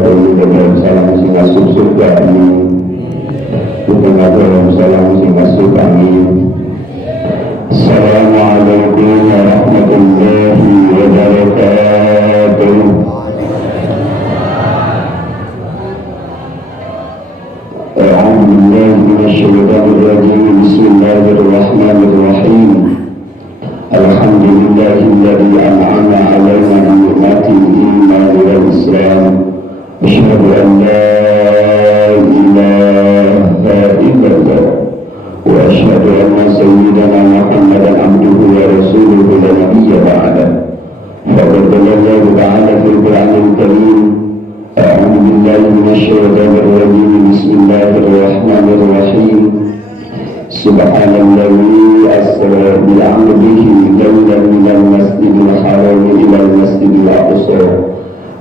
dalam salam sing asup surga amin. Kita dalam salam sing asup amin. Assalamualaikum warahmatullahi wabarakatuh. A'udzu billahi minasyaitonir rajim. Bismillahirrahmanirrahim. Alhamdulillahilladzi an'ama 'alaina bi ni'matil iman wal islam. Asyhadu an la ilaha illallah wa asyhadu anna sayyidana Muhammadan abduhu wa rasuluhu la nabiyya ba'da. Faqad qala Allah ta'ala fil Qur'anil Karim. A'udzu billahi minasyaitonir rajim. Bismillahirrahmanirrahim. Subhanalladzi asra bi 'abdihi laylan minal masjidil haram ilal masjidil aqsa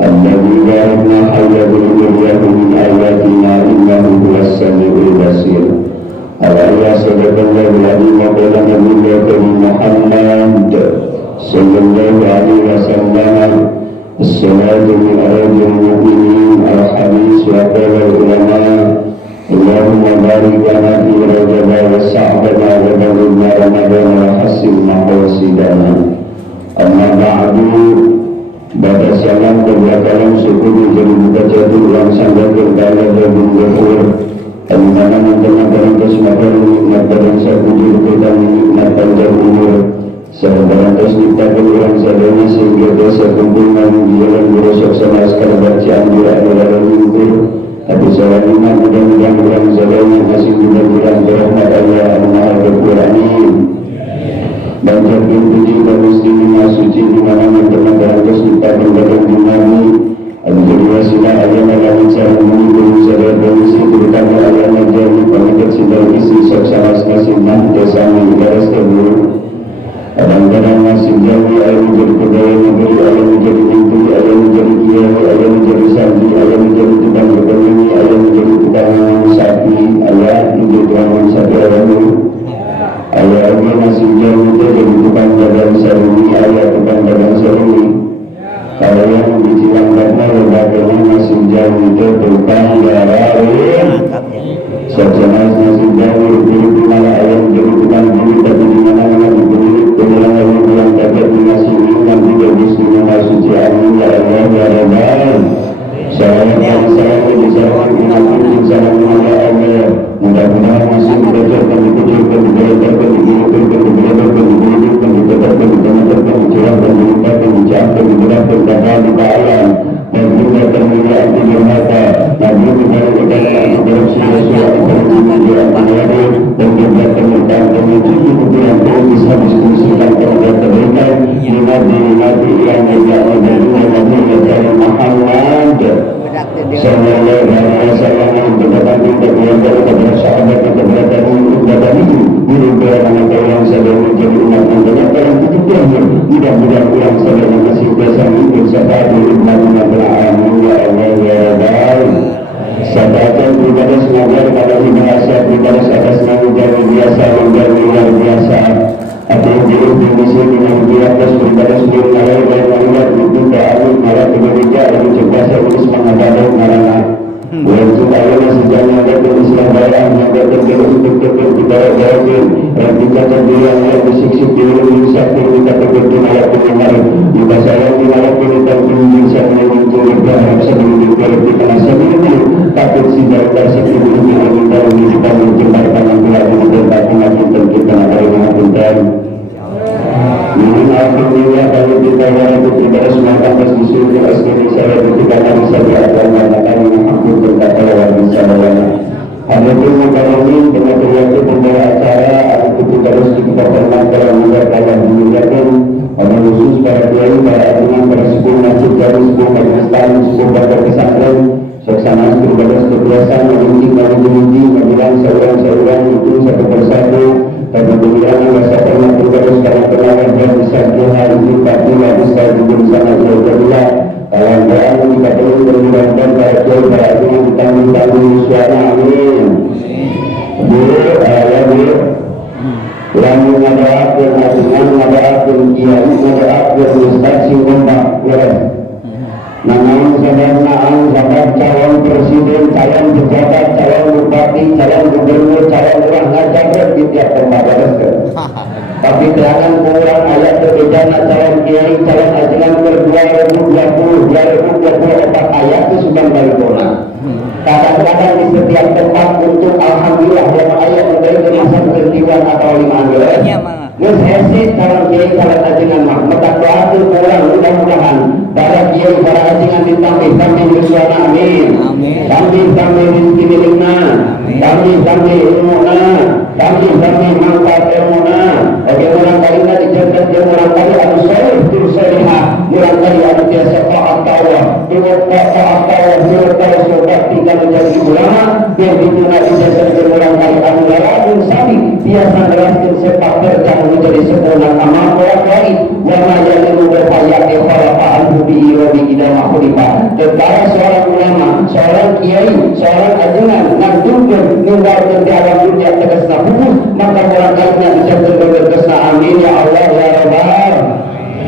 alladzi barakna hawlahu linuriyahu min ayatina innahu huwas samiul basir. Ala sadaqallahu alazim wa qala nabiyyu Muhammad sallallahu alaihi wasallam. As-salatu min arjul mu'minin al-hadis wa qala ulama Allahumma barik lana fi Rajab wa Sha'ban wa ballghna Ramadan wa hassin maqasidana. Amma ba'du. Pada salam dan kalam syukur jadi buka jatuh yang sangat berkala dan berghafur. Al-mana nanti kesempatan nikmat dan sabujur kita nikmat panjang umur. Sebenarnya terciptakan orang sadanya sehingga dosa kumpulan di dalam berosok sama sekali bacaan doa adalah mimpi. Tapi salam iman mudah-mudahan orang sadanya masih mudah-mudahan berahmat Allah al-Maha Al-Qur'ani. Baca puji dan muslimin suci di mana-mana teman-teman terciptakan badan dinami. Al-Jadi wasilah ayat alamin salam menghibur sadar dan isi terutama ayat menjadi pemikat sidang isi soksana senasibah desa menggaras terburuk. Kadang-kadang masih jauh ayat menjadi pegawai negeri, ayat menjadi menteri, ayat menjadi kiai, ayat menjadi santri, ayat menjadi tukang ekonomi, ayat menjadi tukang sapi, ayat menjadi tukang sapi ayat masih jauh itu jadi tukang dagang saruni, ayat tukang dagang saruni. Kalau yang dicilang karena lembaga masih jauh itu tukang gararin. Sejenis masih jauh di mana ayat menjadi tukang beli, tapi di mana-mana dibeli. Kemudian ayat pulang kaget masih ingat juga bismillah masuci amin ya Allah ya Rabbal. Salam ala Allah. Mudah-mudahan masih belajarkan, dikucurkan, dibelajarkan, digunakan, dibelajarkan, digunakan, dikatakan, dikenakan, dicurahkan, diungkapkan, dicampkan, digunakan, dan dipaalan dan juga termulia di mata Nabi kepada sesuatu dan juga temukan menuju kemudian bisa diskusikan kepada kebaikan Nabi yang menjadi Nabi Muhammad sallallahu alaihi wasallam kepada kepada sahabat kepada guru beragama yang sedang menjadi umat yang terkenal mudah-mudahan orang sedang masih bersama bersama dengan amin ya Allah ya Rabbal. Sahabat ibadah semoga kepada bahasa ibadah atas nama yang biasa dan luar biasa. Ada yang jauh di sini dengan biasa ibadah sebelum malam dan malam itu amin malam kemudian ada cerdas terus mengajar marana. Dan supaya sejalan dengan Islam bayang yang tertentu untuk kita jauh dan kita terbilang yang bersiksik dulu bisa kita tertentu malam kemarin. Jika saya di malam kita bisa menunjuk berharap sebelum kita sebelum takut sidang tersebut dengan kita menunjukkan menjembatkan pula dengan takut kita ada dengan ini alhamdulillah kalau kita wajib kita semua tanpa disuruh asli saya ketika kami saja akan mengatakan alhamdulillah kata orang bisalah. Ada pun kami dengan waktu pembawa acara atau kita harus kita pernah dalam mengerjakan dimikian ada khusus para kiai para imam para sepuh masjid dan sepuh majelis talim sepuh bakal pesantren suasana ibadah kebiasaan mengunci menjelang seorang itu satu persatu. Dan kemudian masa pernah terus karena kenangan dan bisa hari ini tapi bisa juga sana jauh kedua dalam doa kita perlu bermudah-mudahan para jauh para ini ditanggung suara amin. Lalu madaafkan asuhan madaafkan kiai madaafkan mustaqsi nombak Namun sahabat calon presiden, calon pejabat, calon bupati, calon gubernur, calon lurah ngajar di tiap tempat ada. Tapi jangan kurang ayat berbeda calon kiai, calon ajaran ber 2020 ayat itu sudah barikona. Kadang-kadang di setiap tempat untuk alhamdulillah yang ayat dari kemasan berdiwan atau lima anggaran. Nges hesit calon kiai, calon ajaran mah. Maka doakan kurang mudah-mudahan para kiai, para ajaran ditambah sambil bersuara amin. Sambil rezeki milikna, sambil ilmuna, sambil manfaat ilmuna. Bagaimana kalinya dijaga dia murangkali anu soleh berusaha, murangkali anu biasa taat Allah, taat Allah, murangkali sobat tidak menjadi ulama, yang dituna ijazah dia murangkali anu laladun sami, biasa berhasil sepak terjang menjadi sempurna amal orang lain, yang majalimu berpayat kepalapaan budi wa bikida makhulifah. Tentara seorang ulama, seorang kiai, seorang ajengan, ngantukan, nunggalkan di alam dunia tegasna hukum, maka murangkalinya bisa berkesna amin ya Allah ya Rabbal.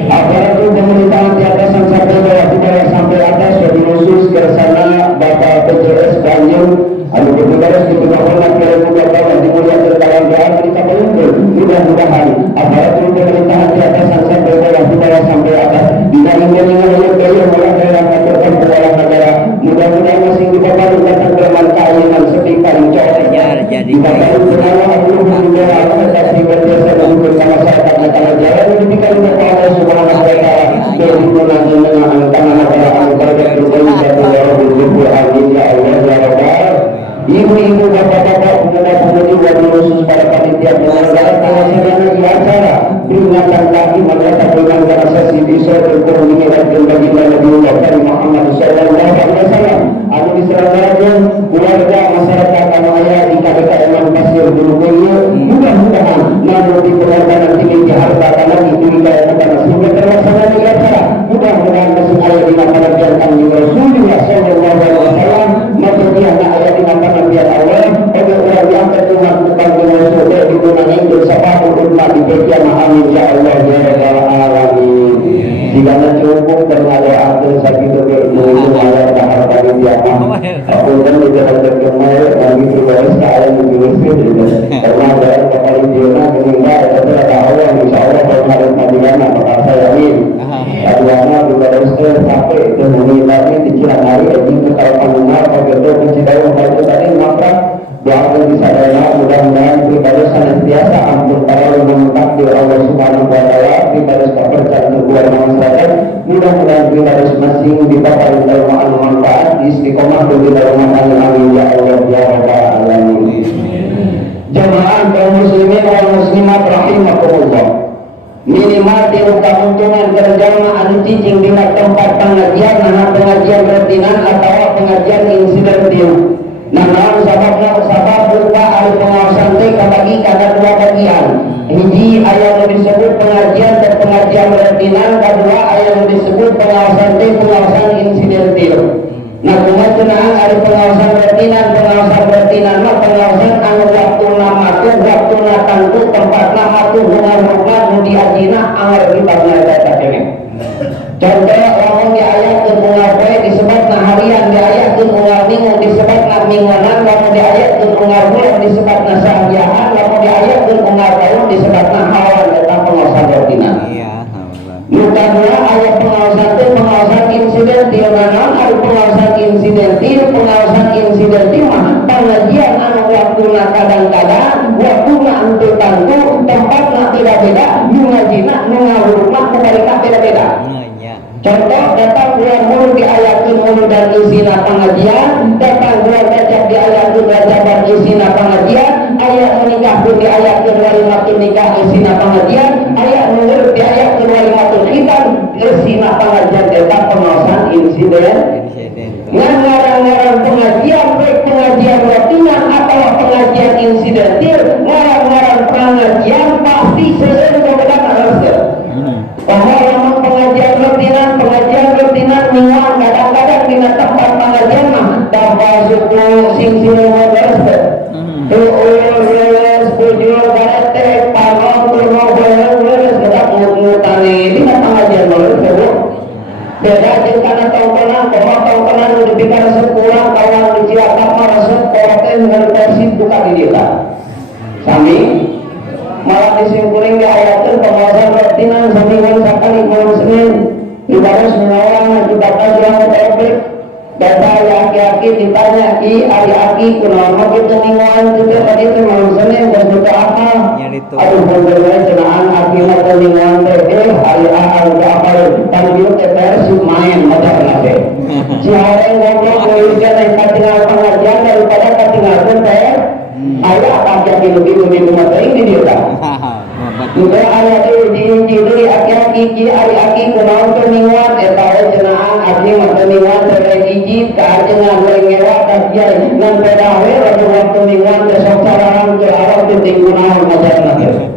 Apalagi pemerintahan di atasan sampai bawah, di bawah sampai atas, wabil khusus kersana Bapak PJS Banjur, anu bertugas di Bukawala Kira Bukawala dimuliakan dalam doa kita beruntung. Mudah-mudahan apalagi pemerintahan di atasan sampai bawah, di bawah sampai atas, tidak ingin yang mulai dalam kata kepala negara. Mudah-mudahan masing kita baru datang bermanfaat dengan sepi paling cocoknya. Kita baru bersama Allah juga akan kasih berjasa untuk bersama saya karena jalan ini diberikan kepada Allah Subhanahu wa taala. Jadi menanti dengan tangan Allah berkat berbaik dan bersyukur amin ya Allah ya Rabbal. Ibu-ibu, bapak-bapak, pemuda-pemudi, wabil khusus para panitia penyelenggara pelaksana acara peringatan kaki madrasah pengajian asasi desa berkoordinasi dengan baginda Nabiullah Muhammad sallallahu alaihi wasallam. Anu diselenggarakan keluarga masyarakat anu aya di KDKM Pasir Bulukoyo. Mudah-mudahan namun di keluarga nanti di harta kana diberikan kepada sehingga terlaksana di acara. Mudah-mudahan masih aya di masyarakat kami Rasulullah sallallahu alaihi wasallam. Maka dia aya di masyarakat Allah. Bagi orang yang tertumat bukan dengan surga di gunung itu sebab umat di bagian amin ya Allah ya Rabbal alamin. Jika cukup dengan doa sakit berdoa ayat tahap tadi tiap aku kan di dalam terkemar kami berdoa saya menjelaskan karena dalam kepala dia meninggal ada Allah insya Allah kalau Madinah maka saya amin. Aduana juga harus sampai itu menilai dicilan hari ini kalau panjang begitu mencidau itu tadi maka doakan bisa dana mudah-mudahan pribadi senantiasa ampun para takdir Allah Subhanahu wa taala pribadi kepercayaan keluar masyarakat mudah-mudahan pribadi masing dipakai dalam manfaat istiqomah di dalam amin ya Allah ya Rabbal alamin. Jamaah kaum muslimin wal muslimat rahimakumullah. Minimal tiru keuntungan berjamaah anu cicing di tempat pengajian, pengajian rutinan atau pengajian insidentil. Nah, sabab berupa ahli pengawasan teh kabagi kana dua bagian. Hiji aya nu disebut pengajian dan pengajian rutinan, kedua aya nu disebut pengawasan teh pengawasan insidentil. Nah, kumaha ahli pengawasan rutinan mah pengawasan anu waktuna matuh, waktuna tangtu, tempatna matuh, bunga-bunga nu diajina anggar dibagna eta kene. Contoh lamun diayatkeun bunga poe disebutna harian, diayatkeun bunga minggu disebutna mingguanan, lamun diayatkeun bunga bulan disebutna sahbiahan, lamun diayatkeun bunga tahun disebutna hawan eta pengawasan rutinan. Nu kadua aya pengawasan teh pengawasan insidentil. Naon ari pengawasan insidentil? Pengawasan insidentil mah pengajian anu waktuna kadang-kadang, waktuna anu tangtu, tempatna tidak beda, nu ngajina, nu ngawurna kubarika beda-beda. Contoh datang bulan Mulut diayatkeun Mulut dan isina pengajian, datang bulan Rajab diayatkeun Rajab dan isina pengajian, aya menikah pun diayatkeun walimatul nikah isina pengajian, aya nurut diayatkeun walimatul khitan isina pengajian. Eta pengawasan insiden. Ngan ngarang-ngarang pengajian baik pengajian rutinan atau pengajian insidentil, ngarang-ngarang pengajian pasti seueur berbeda harusnya. Bahwa pengajian rutinan mingguan kadang-kadang di tempat pengajian mah tanpa suku sing modern tuh ulus bujur garete panon turun beres gerak mut-mutan di pengajian modern beda jeung kana tongkol kurang pemotong tenan dipikir resep kurang kawan di Cilacap mah resep protein dengan persib buka di dia sami malah disimpulin di ayatkan pengawasan rutinan seminggu sekali malam Senin ibadah semua kita kajian topik data aki-aki ditanya aki kunaon kita mingguan juga tadi itu malam Senin dan juga apa aduh bener-bener cenaan aki mata mingguan teh hari apa panggil TPR main macam apa siapa yang ngobrol menginginkan yang katingal pengajian daripada katingal teh ayah aki-aki lebih mata ini dia tak juga ayah di aki-aki kunaon ke mingguan tahu cenaan aki mata mingguan teh dengan lengewa kajian dan pedawe waktu mingguan besok sarang ke arah titik gunawan masyarakat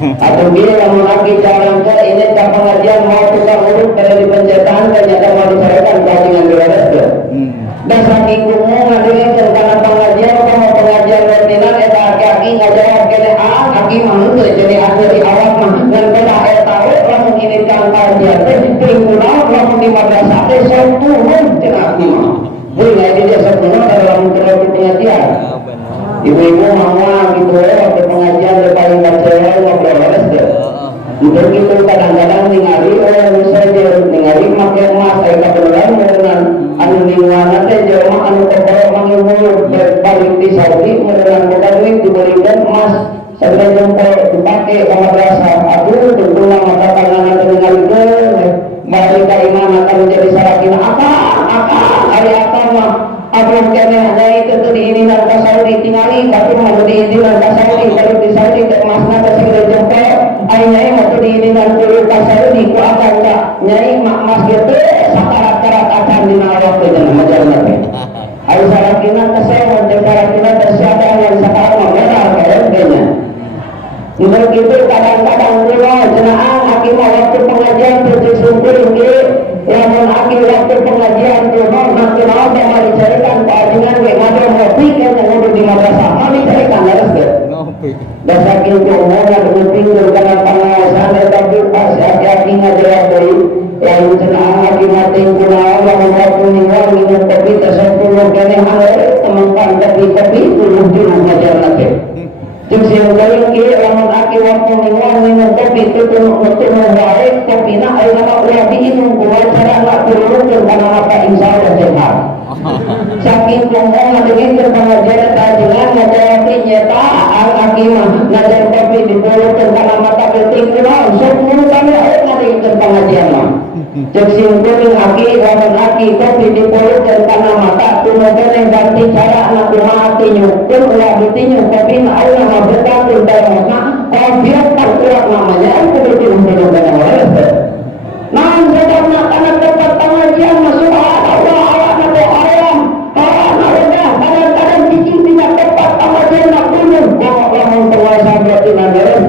atau bila kamu lagi jalan ke ini ke pengajian mau tukang urut pada di pencetaan ternyata mau diserahkan kajian beres ke dan saking kumung ngadirin karena pengajian kamu pengajian rutinan eta aki ngajawab kene aki manut jadi akhir di awal mah dan pada tahu langsung ini kan kajian titik gunawan langsung di madrasah teh sok turun cenah mah boleh nggak dia sebelumnya dalam terlalu pengajian ibu-ibu mama gitu waktu pengajian paling kecewa ngobrol beres deh itu gitu kadang-kadang ningali misalnya ningali pakai emas saya kebenaran dengan anu lingkungan teh jelema anu kokoro mangilmu balik di Saudi dengan bukan duit diberikan emas sampai jempol dipakai ke madrasah aduh tentu mata tangan ningali balik ke iman akan menjadi sarakin apa hari apa mah abang kene hanya itu tuh di ini dan Saudi tinggali tapi mau di ini dan Saudi kalau di Saudi ke masna ke segala jempol ayahnya waktu di ini dan dulu Saudi ku akan tak nyai mak mas gitu sakarat-karat akan dinawak ke dalam majalah ayo sarakina kesewan sarakina tersiada yang sakarat merah kayaknya udah gitu kadang-kadang dulu cenaan hakim waktu pengajian terjadi ini lamun akhir waktu pengajian tuh nanti mau sama dicarikan keajian ke ngajar ngopi kan yang udah di madrasah mau dicarikan harus ke ngopi dasar itu mau dengan pinggir karena pengawasan tapi pas aki ngajar dari yang cenaan hakim mati kunaon lamun waktu mingguan minum kopi tersepuluh kene hal teman kopi dulu di ngajar nanti jeung sing lain ieu lamun aki waktu minum kopi itu untuk membaik kopi na aya nama ulah diinum kumaha carana turunkeun kana mata insyaallah sehat saking ngomong ngadengeun pengajian tajengan ngajawabkeun nyata aki mah ngajar kopi ditulunkeun kana mata penting kunaon sok mun kami aya ngadengeun pengajian mah jeung sing teuing aki lamun aki kopi ditulunkeun kana mata tumukeun ganti cara na kumaha tinyukeun ulah ditinyu kopi na aya nama berkatun dalam biar tak kuat namanya itu betul-betul dengan waras nah sedang anak tempat pengajian masuk Allah anak ayam kadang-kadang cicing tidak tempat pengajian nak gunung kalau penguasa berarti nandaran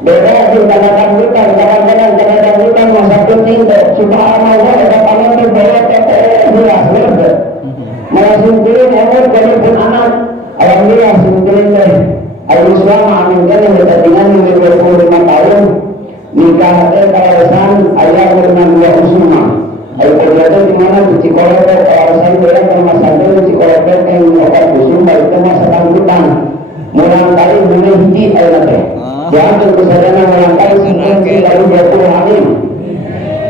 beda sih kadang-kadang bukan masa penting subhanallah ada pangan berbayar jelas malah sungguhin emor jadi pun anak alhamdulillah sungguhin deh Al-Islam mengaminkan yang bertandingan yang 25 tahun nikah kawasan ayah dengan 2 usuma ayo berjatuh di mana di Cikolete kawasan beda sama satu di Cikolete yang obat usum itu masa tanggutan mulang kali mulai hiji ayo nanti jangan kesadaran mulang kali singkong lalu 20 hari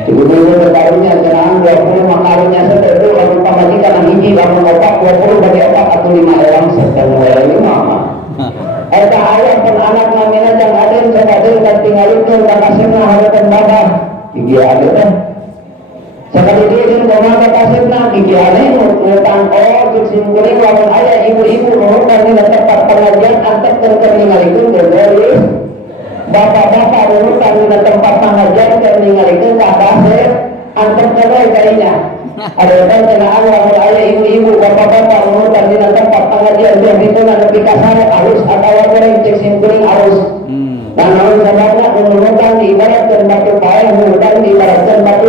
sebelumnya bertaruhnya cenaan 20 makarinya setelah itu lalu pamajikan yang hiji lalu obat 20 bagi obat atau 5 orang serta mulai 5 eta ayat pun anak namina jang aden sekadeng dan tinggalikeun ka kasepna harapan babah gigi ade teh sekali dieuzeun kumaha ka kasepna gigi ade ngutang jeung simkuring lamun aya ibu-ibu nu dina tempat pengajian antepkeun keur ningalikeun geus bapak-bapak nu dina tempat pengajian keur ningalikeun ka kasep antepkeun we kainya ada kan cenaan lamun aya ibu-ibu bapak-bapak nu dina tempat pengajian biar dituna nepi ka sare alus atawa goreng cek simkuring alus dan naon sababna menurutkan diibaratkeun batu pae menurutkan diibaratkeun batu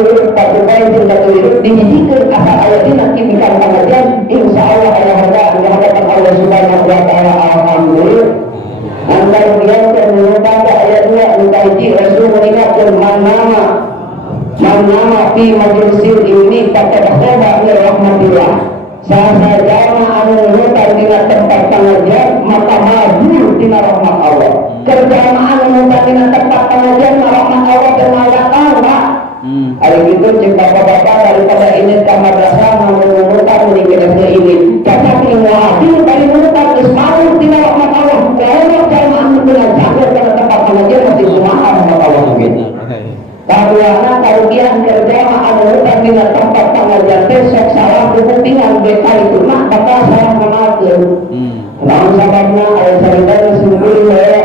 pae jeung batu hirup dihijikeun asal aya dina timbikan pengajian insyaallah aya harga di hadapan Allah Subhanahu wa taala alhamdulillah antar biar menurutkan ayat 2 anu hiji Rasul mengingatkeun man nama fi majlisil ini kata-kata rahmatillah. Saha jalma anu nurutan dina tempat pengajian maka maju dina rahmat Allah. Kerjaan anu nurutan dina tempat pengajian rahmat Allah dan malaikat Pak. Hari itu cek bapak-bapak daripada ini ke madrasah mengurutan meninggalkan ke ini. Kata ilmu dari nurutan ismail dina rahmat Allah. Kalau jalma anu dina jago dina tempat pengajian mesti semua rahmat Allah mungkin. Karuana karugian kerja anu nurutan dina tempat pengajian besok salah kepentingan beka itu mah bakal salah mengatur. Namun sababna ayat cerita sungguh ya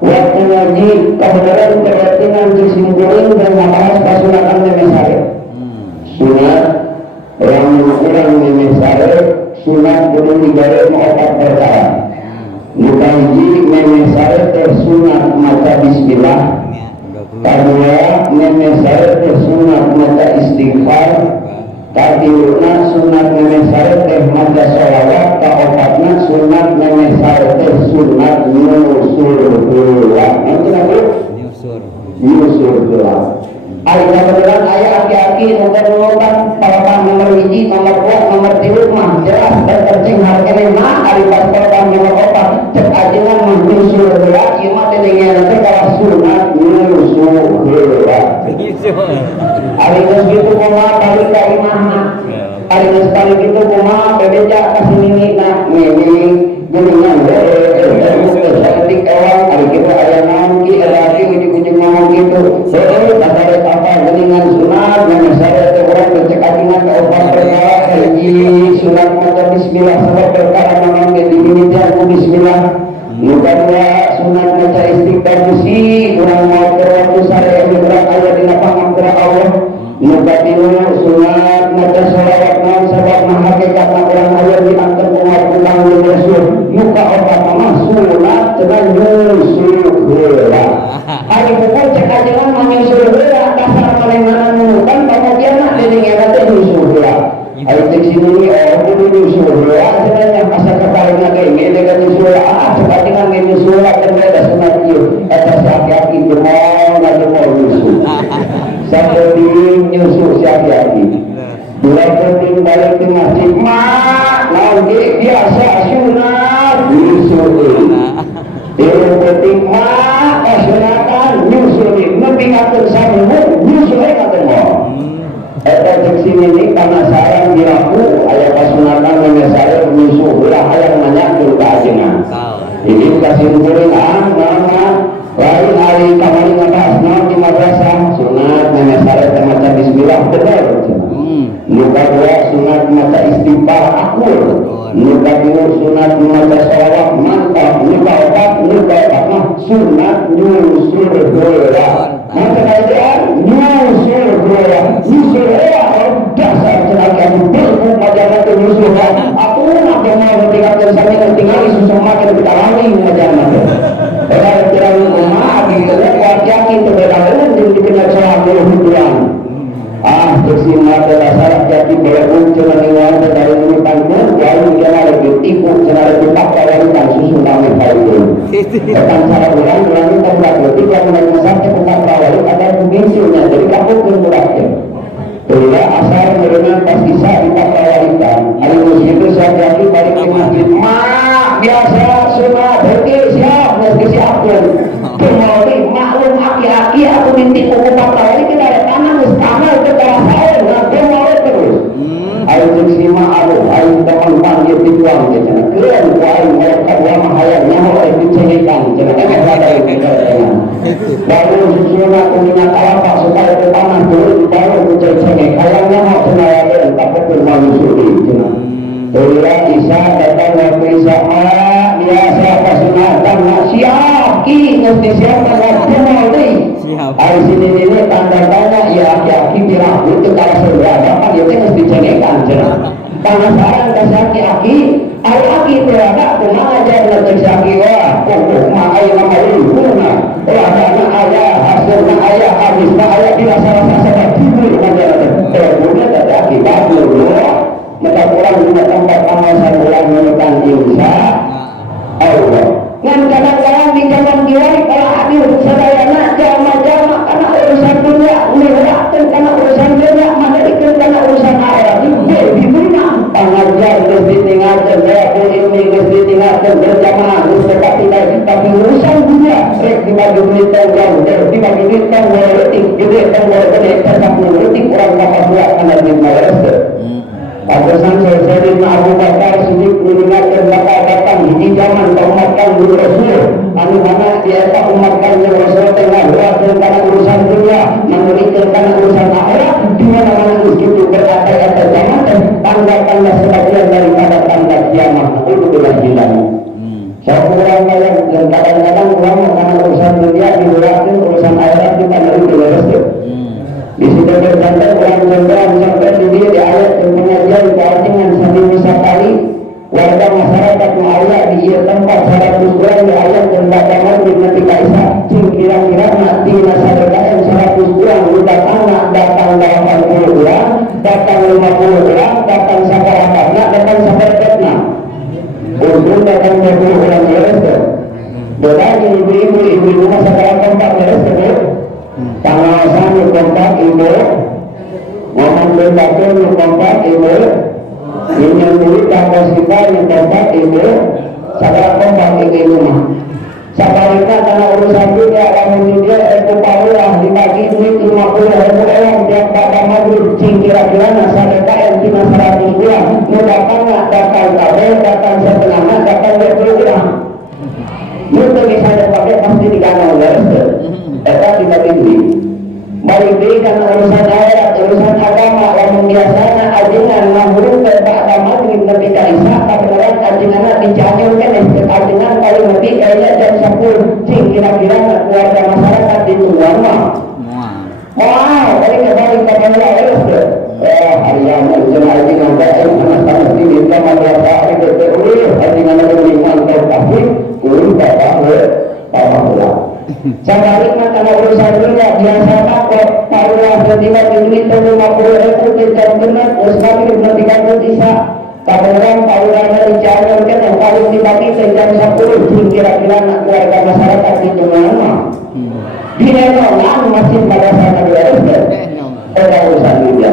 waktu ngaji kebenaran keyakinan disinggung dan membahas kasunatan memesare. Sunat yang kurang memesare sunat kudu digare opat perkara. Mukaji memesare tersunat maca bismillah. Kedua memesare tersunat maca istighfar. Katiuna sunat memesare teh maca sholawat. Kaopatna sunat memesare teh sunat nyusul heula. Nanti apa? Nyusul heula. Ari kebetulan aya aki-aki nuntun-nuntun papan nomor 1, nomor 2, nomor 3 mah jelas tercing hargana mah ari pas papan nomor 4 cek ajengan mah nyusul heula ieu mah teh dengeun teh kalau sunat nyusul heula. Ari geus kitu kumaha balik ka imahna. Ari geus balik kitu kumaha bebeja ka siningna ngeuning geuningan cantik orang ari kitu aya naon ki laki ujug-ujug ngomong kitu. Heuh kasare apa geuningan sunat ngan saya teh urang cek ajengan ka opat perkara hiji sunat maca bismillah sabab perkara naon ge dimimitian ku bismillah. Nu kadua sunat maca istighfar bisi urang mau waktu sare urang aya dina pangampura Allah. Nu katilu sunat maca sholawat naon sabab mah hakikatna urang aya diangkat ku Rasulullah Rasul. Nu kaopat mah sunat cenah nyusul heula. Ari pokok cek ajengan mah nyusul heula dasar manehna nurutan pamajian mah deningeuna teh nyusul heula. Ari cek sinuni kudu nyusul heula cenah asa katarina ge ngede ka nyusul heula cek ajengan ge nyusul heula kan beda sunat ieu. Eta sakit demong ngademong nyusul. Seperti nyusul siapa-siapa. Dua penting balik ke masjid mak nanti biasa sunat nyusul. Dua penting mak kasunatan nyusul. Membingatkan sambung nyusul katen mo. Eta cek sini ni penasaran diraku ayat kasunatan menyesal nyusul ulah hayang nanya ke ajengan. Ini kasih kuring nama lain hari kamari ngebahas naon di madrasah sunat menyesal maca bismillah benar. Nuka dua sunat maca istighfar akur. Nuka dua sunat maca sholawat mantap. Nuka opat mah sunat nyusul heula. Maka kajian nyusul heula. Nyusul heula dasar cenah berburu pajana teh nyusul. Aku nak mau tinggalkan sampai tinggal susu makan kita lagi pajana teh. Orang kira rumah gitu kan wajah kita bedakan jadi dikenal salah bulan. Tersimat dasar jadi beruncul dengan dari urutannya lalu dia lebih tipu cara lebih pakar dan susu kami itu. Tentang cara ulang kita berarti yang mengesahnya tentang perawat ada pemicunya jadi kamu berkurangnya. Bila asal dengan pas bisa kita perawatan. Hari itu saya jadi balik ke masjid. Biasa sunat berarti siap mesti siapkan. Kemudian maklum aki-aki aku minta buku pakai kita ada tanah mustahil kepada saya nanti mau terus. Ayo terima aku, ayo teman panggil dijuang jangan keren ayo mau kedua mahayanya mau dicegikan jangan ada itu. Baru sunat punya kalapa supaya ke tanah dulu baru dicegek kayaknya mau senaya dan tak betul manusia jangan. Bila Isa datang waktu Isa biasa kasunatan siap ki mesti siap waktu mau deh. Hari sini ini tanda-tanda ya aki-aki bilang itu kalau saudara kan itu mesti cenekan cenah. Penasaran ke aki-aki, aki berada kumaha aja nanti aki wah, pokok mah aya mah luna. Ladana aya, hasilna aya, habisna aya dirasa-rasa tidur aja. Kemudian ada aki bagus maka orang juga tempat pengawasan ulang menekan insya Allah. Ngan kadang-kadang di zaman kiai kalau hadir sadayana jama-jama karena urusan dunia, melihatkan karena urusan dunia, mandirikan karena urusan Amin Malaysia. Padusan Sayyidina Abu Bakar Siddiq mengingatkan bakal datang di zaman pengumatkan Nabi Rasul, anu mana dia tak umatkan Nabi Rasul tengah berhasil karena urusan dunia, memberikan karena urusan akhirat, di mana-mana itu berkata-kata zaman dan tanda-tanda sebagian daripada tanda kiamat. Itu adalah hilang. Saya kurang banyak dan kadang-kadang kurang karena urusan dunia diurahkan, urusan akhirat kita dari Rasul. Di situ berkata orang-orang sampai di dia di ayat pengajian dengan sambil misakali warga masyarakat Melayu di tempat 100 bulan di ayat dan bacaan di Nabi Kaisa kira-kira nanti masa depan 100 bulan datang 80 bulan datang 50 bulan datang sakarapatna datang sakarapatna untuk datang 20 bulan selesai bedanya ibu-ibu masa depan 4 selesai pengawasan di kontak ibu ngomong berbagai di kontak ibu yang duit kapasitas di kontak ibu sadar kontak ibu rumah sabarika karena urusan dunia lamun dia paula di pagi duit 50 ribu orang tiap pada maghrib kira-kira sadaka yang tina 100 bulan datang datang setengah datang 20 bulan itu misalnya pakai pasti digantung eta dibagi duit balik duit karena urusan akhirat urusan agama lamun biasana ajengan mahrum ke agama duit Nabi Kaisa kebenaran ajengan dicanjur kan ajengan paling lebih kayaknya jam 10 cing kira-kira keluarga masyarakat di Tuan wow balik ke bawah harus deh harian ujian ajengan baik sama-sama di minta madrasah itu ajengan beriman terkasih kurang bapak Sabalik karena urusan dunia biasa takut taruhlah setiap duit 50 ribu kita benar usaha kita 3 bisa kemudian taruhlah dari jalur kan yang paling dibagi jam 10 kira-kira nak keluarga masyarakat itu mana di Nenongan masih pada sana biasa ada urusan dunia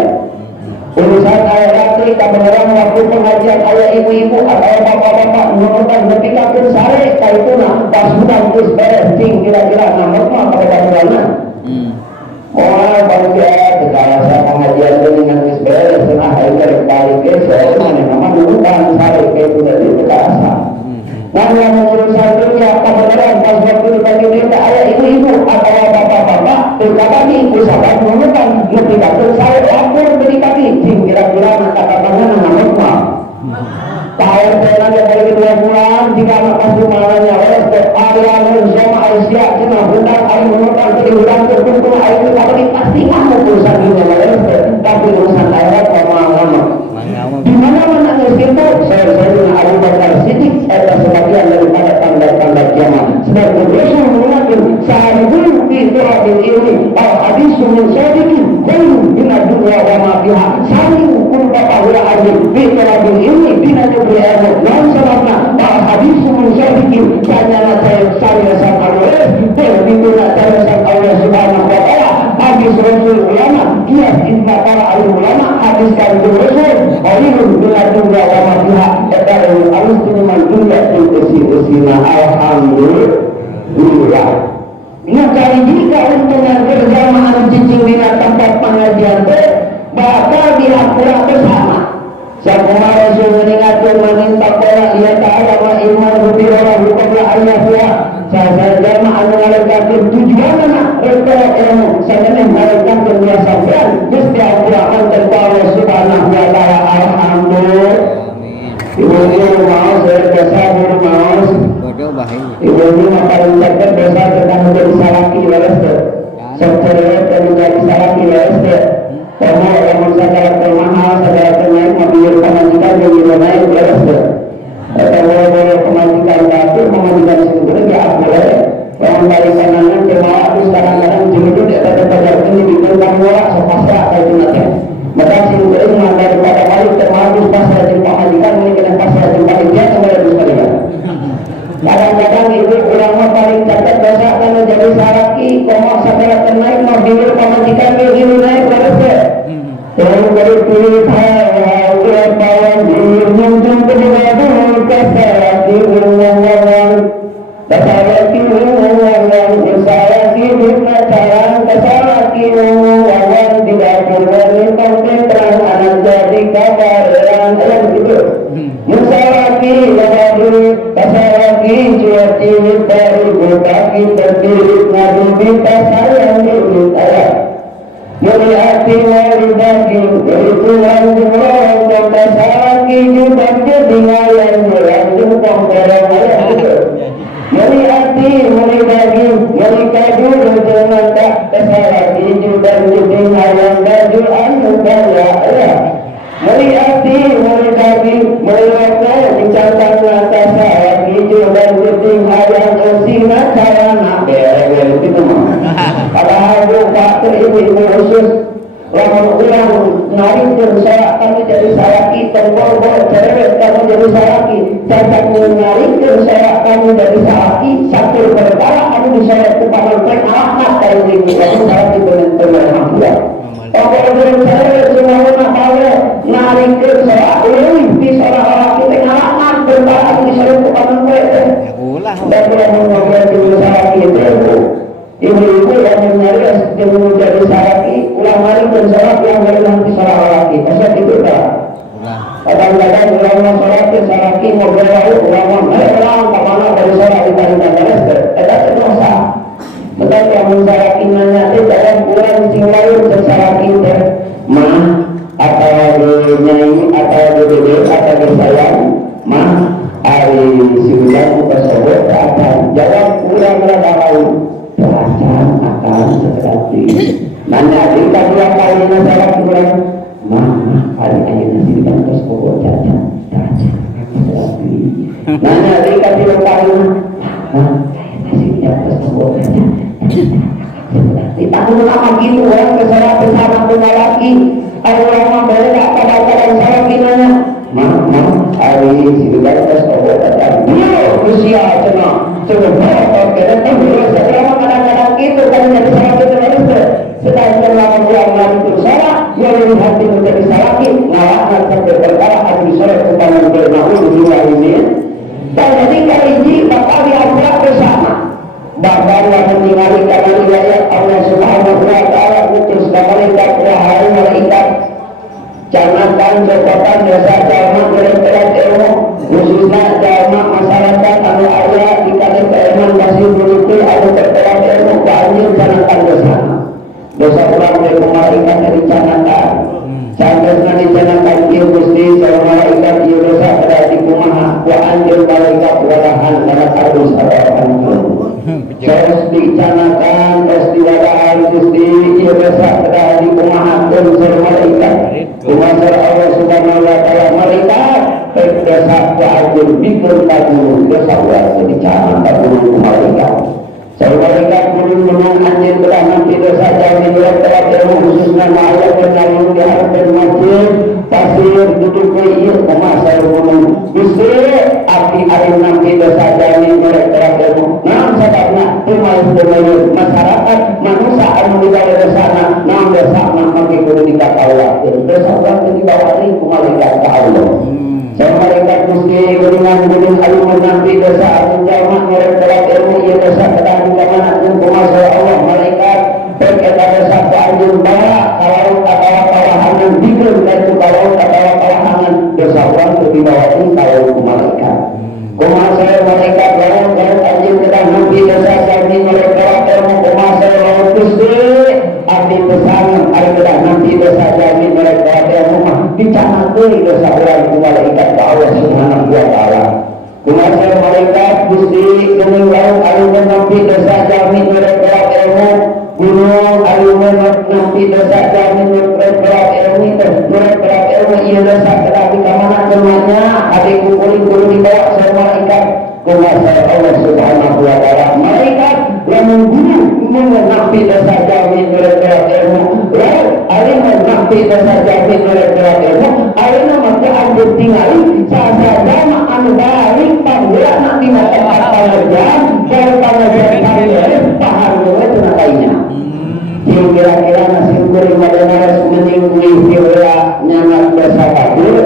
urusan akhirat kebenaran waktu pengajian ayah ibu-ibu atau bapak-bapak menurutkan ketika sare itu pas bulan terus beres kira-kira nomor pada bulan orang baru dia deklarasi pengajian dengan terus beres setengah hari balik besok mana nama bukan sare itu dari deklarasi dan yang urusan dunia kebenaran pas waktu dibagi berita ayah ibu-ibu atau bapak-bapak terkadang ibu sahabat menurutkan ketika sare akur beri-bagi kira-kira kata-katanya nomor tahun saya yang dari 2 bulan jika anak sumaranya aliran sama Aisyah cina bulan air menurutkan tribulan terkumpul air itu kalau dipastikan urusan dunia tapi urusan akhirat lama-lama di mana-mana itu saya dengan Abu Bakar Siddiq ada sebagian daripada tanda-tanda kiamat sebab Rasul mengatakan sa'idun fi turabil ilmi al hadisu min sadiqin khairu min ad-dunya wa ma fiha saling kurbata ajib fi turabil ilmi bina jibril dan sebabnya al hadisu min sadiqin kanyana saya Allah berbina terasa Allah subhanahu wa ta'ala hadis Rasul ulama kias isma para alim ulama hadis dari Rasul alimun bila dunia wa ma fiha edarul al-istiman dunia usi-usina alhamdulillah. Nah kali jika dengan berjamaah cicing di tempat pengajian bakal dilakukan bersama. Sakuma Rasul mengingatkan meminta pola ia ta'ala wa iman rubirullah rukabla ayahnya. Saya jamaah mengalirkan tujuan anak rekor ilmu. Saya mengalirkan kebiasaan mesti aku akan terbawa subhanahu wa ta'ala alhamdulillah. Ibu-ibu mau saya besar mau ibu-ibu paling dekat besar dengan menjadi salaki walasnya secerewet dan menjadi salaki walasnya karena yang segala termahal segala ternaik mobil pemajikan yang naik walasnya atau boleh pemajikan batu pemajikan sendiri ya boleh yang dari kanangan jemaah terus kadang-kadang jemur di atas pajar ini dikembang bola sepasrah atau jenatnya maka sendiri daripada balik termasuk pasrah di pemajikan ini kena pasrah di panitia kembali terus kalian kadang-kadang itu ulama paling catat dosa kalau jadi saraki komok segala ternaik mobil pemajikan begini naik berapa yang berpilihan ulang menunjuk kebenaran kesaraki ulang kesaraki ulang kesaraki berpacaran kesaraki ulang tidak berani konten terang jurang kota saraki jubah jadi ngayan jurang jurang terang itu. Mari hati, mari daging, mari kaju jangan tak kesaraki jubah jadi ngayan baju anu kaya ya. Mari hati, mari daging, mari warna dicatat mata saraki jubah jadi ngayan usina cara nak bere itu mah. Padahal buka ini khusus orang-orang narik bersarak kamu jadi saraki, terbor-bor cerewet kamu jadi saraki, cacat menarik bersarak kamu jadi saraki, satu perkara kamu diseret kepada mereka anak dari ini kamu saraki benar-benar dia. Orang-orang cerewet semua nak tahu narik bersarak, di saraki kita anak perkara kamu diseret kepada mereka. Dan kalau mengobrol di saraki itu. Ibu-ibu yang menarik yang menjadi saraki, ulang mari bersarak yang nanti salah lagi. Pasal itu tak. Kadang-kadang ulang saraki saraki ngobrol ulang kemana dari sarak di barisan jelas. Tidak terdosa. Betul yang mensaraki nanya dalam ulang singlayu bersaraki ter mah atau nyai atau dede atau sayang mah hari siulan tersebut akan jawab ulang tahu. Perasaan akan seperti mana kita dua kali masalah kurang mama hari ini nasi kan terus pokok caca seperti mana kita dua kali nasi terus pokok caca kita pun lama gitu orang bersama dengan laki ada orang membeli kadang-kadang salah gimana mama hari ini terus pokok caca dia usia cenah coba kita tahu sekarang kadang-kadang itu kan jadi salah itu sedang lama pulang lagi bersalah yang hati menjadi salah ngalahkan sampai perkara hati salah kepada bernahul dua ini dan ketika ini bakal diajak bersama bakal meninggali karena wilayah Allah Subhanahu wa ta'ala utus malaikat wahai malaikat jangankan jabatan jasa jamaah direktorat ilmu khususnya jamaah masyarakat anu aya di kadang masih berutul anu direktorat ilmu banjir jangankan dosa orang dari malaikat dari jangankan jangankan dijangankan dia gusti sama malaikat dia dosa berarti kumaha wa anjir malaikat walahan karena kardus alakan terus dicanangkan terus diwadahan gusti dia dosa berarti kumaha dosa malaikat kumasar Allah subhanahu wa ta'ala malaikat dosa wa'ajur bikul kabur dosa wa'ajur dicanangkan dulu malaikat malaikat gunung-gunung anjir telah nanti dosa jami telah khususnya ma'ayat bernamun di harapkan masjid pasir duduk iya kumasar gunung gusti api arim nanti dosa jami telah nah sebabnya pemain masyarakat manusia anu di bawah dosa nah dosa maka kudu dikatakan dosa orang di bawah ini malaikat ke Allah malaikat gusti gunung-gunung aluman nanti dosa anu jamak telah ilmu ia dosa kedah di mana dan kumasar Allah malaikat berkata dosa keanjur bawa kalau kata kawahangan dikir dan kalau kata kawahangan dosa orang di bawah ini kalau malaikat kumasar malaikat lalu anjir kedah nanti dosa kami malaikat ilmu kumasar lalu gusti arti pesanan ada kedah nanti dosa kami malaikat ilmu bicara dosa orang malaikat Allah subhanahu wa ta'ala kumasar malaikat gusti gunung laut aluman nampi dosa jamin malaikat ilmu gunung aluman nampi dosa jamin malaikat ilmu malaikat ilmu iya dosa kedah di kamana temannya adik kukuling guru dibawa sama malaikat kumasar Allah subhanahu wa ta'ala malaikat yang mengguru nampi dosa jamin malaikat ilmu alimah nampi dosa jamin malaikat ilmu alimah maka anjur tinggali sasada anu balik panggula nanti mata pengajian kalau pengajian panggil paham itu nakainya kira-kira nasi goreng madanaras meninggi kira nyangat dosa kabur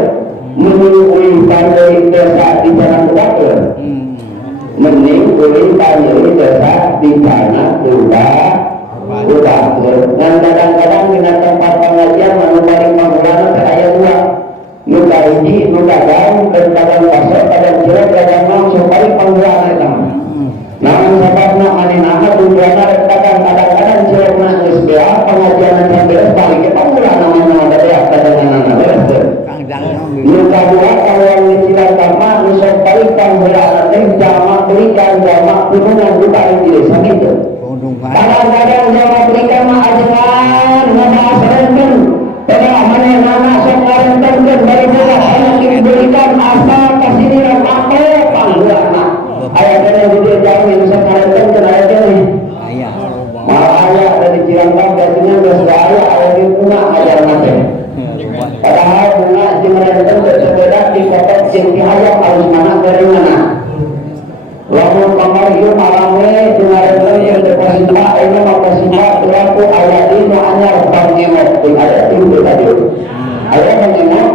meninggi panggil dosa di jalan kubakir meninggi panggil dosa di jalan kubakir dan kadang-kadang di tempat pengajian menubalik penggulana teraya dua nuka hiji, nuka daun, dan kadang pasok, kadang jelek, kadang mau supaya penggulana itu namun sebabnya maninaha tujuannya kadang-kadang jelek nangis dia pengajian yang beres balik ke penggulana namanya ada beres kadang-kadang beres kedua kalau mencilan kama nusok balikan berada jama berikan jama kunungan bukan di desa gitu. Kadang-kadang jama berikan mah ajengan ngebahas renten. Pada mana nama sok renten dari bola yang diberikan asal kasiniran apa panggilan. Ayatnya juga jamin sok renten kena jamin. Malah ayat dari Cirangkap biasanya bersuara ayat di bunga ajar mati. Padahal bunga di merenten berbeda di kotak yang dihayat harus mana dari mana. Lalu kamar itu malamnya di merenten yang deposita ini deposita berlaku ayat ini hanya bangkemot di ayat itu tadi. Ayat bangkemot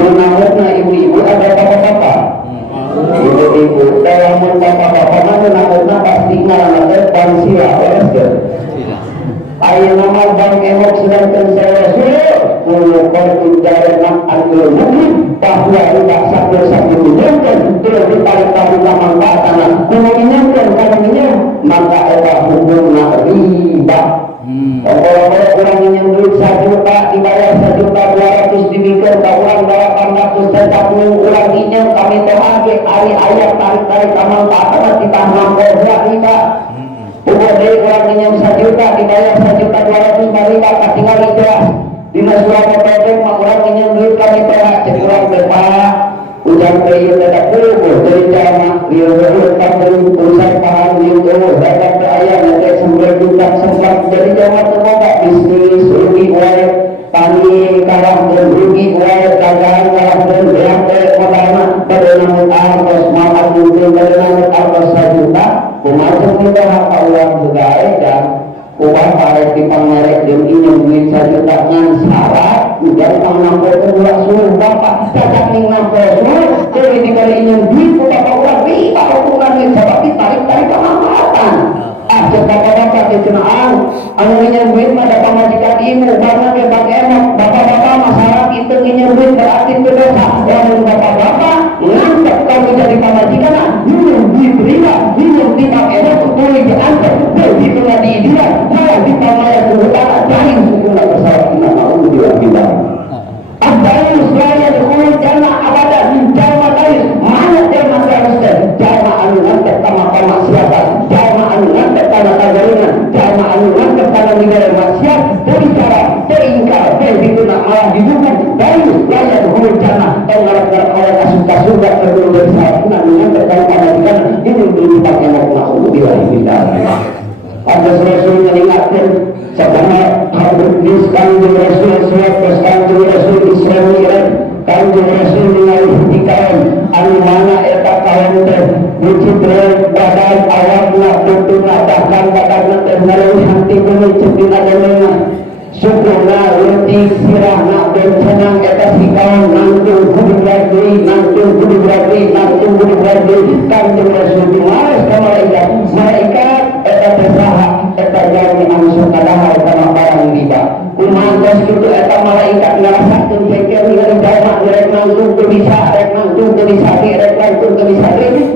menamutnya ibu-ibu ada bapak-bapak. Ibu-ibu dalam bapak-bapak mana namutnya pasti ngarannya pansila oleh ayat nama bangkemot sedangkan saya Kulo pertunjukan anggul mungkin bahwa tidak satu-satu menyentuh terus ditarik tahu taman batang kulo menyentuh karena menyentuh maka ada hukumnya riba. Kalau orang menyentuh 1 juta dibayar 1.200.000 dibikin ke uang 800 tetap ulang minyak kami tehage hari ayat tarik taman batang ditambah riba. Pukul dari orang minyak 1 juta dibayar 1.200.000 riba tinggal ikhlas. Dinas surat PPP mengulang minyak duit kami telah cekurang berpak ujian kayu tetap kubur dari jamaah liur-liur kabel urusan paham liur dapat ayam nanti sembilan juta sempat jadi jamaah semoga bisnis rugi uai tani kalah dan rugi uai dagang kalah dan berak pertama pada namun artos maaf mungkin pada namun artos 1 juta kumacam kita hak uang juga dan ubah parek di pamerek yang ini duit 1 juta dengan syarat udah pangnampol kedua suruh bapak cacat ning nampol suruh jadi dikali ini duit bapak uang riba hukuman duit sebab ditarik-tarik kemanfaatan aja bapak-bapak kecenaan anu minyak duit pada pamajikan ibu karena dia bang enak bapak-bapak masyarakat itu minyak duit berarti berdosa yang bapak-bapak ngantep kamu jadi pamajikan minyak duit riba minyak duit bang enak boleh diantar begitu nggak diidiran malah dipamayar keutama jaring sempurna bersalah kita mau dilakukan abdain selaya dukul jana abadan jama kais mana jama kais jama anu ngantek kama siapa jama anu ngantek kama kagaringan jama anu ngantek kama negara maksiat dari cara teringkar begitu nak malah didukung dari selaya dukul jana dan ngarap-ngarap oleh kasus-kasus terlalu besar anu ngantek kama kagaringan ini dipakai mau dilakukan. Ada Rasul mengingatkan sebenarnya hadis kanjeng Rasul surat kanjeng Rasul Israel kanjeng Rasul mengingatkan anu mana eta kaum teh wujud badan awakna tutuna bahkan badanna teh naleuh hati kami cekin adana syukurna leutik sirahna bencenang eta si kaum nangtung kudu berarti kanjeng Rasul dimares ka malaikat eta tersaha eta jami anu sukadaha eta barang riba kumantos kitu eta malaikat ngarasakeun pikir ningali jalma rek nangtung teu bisa rek nangtung teu bisa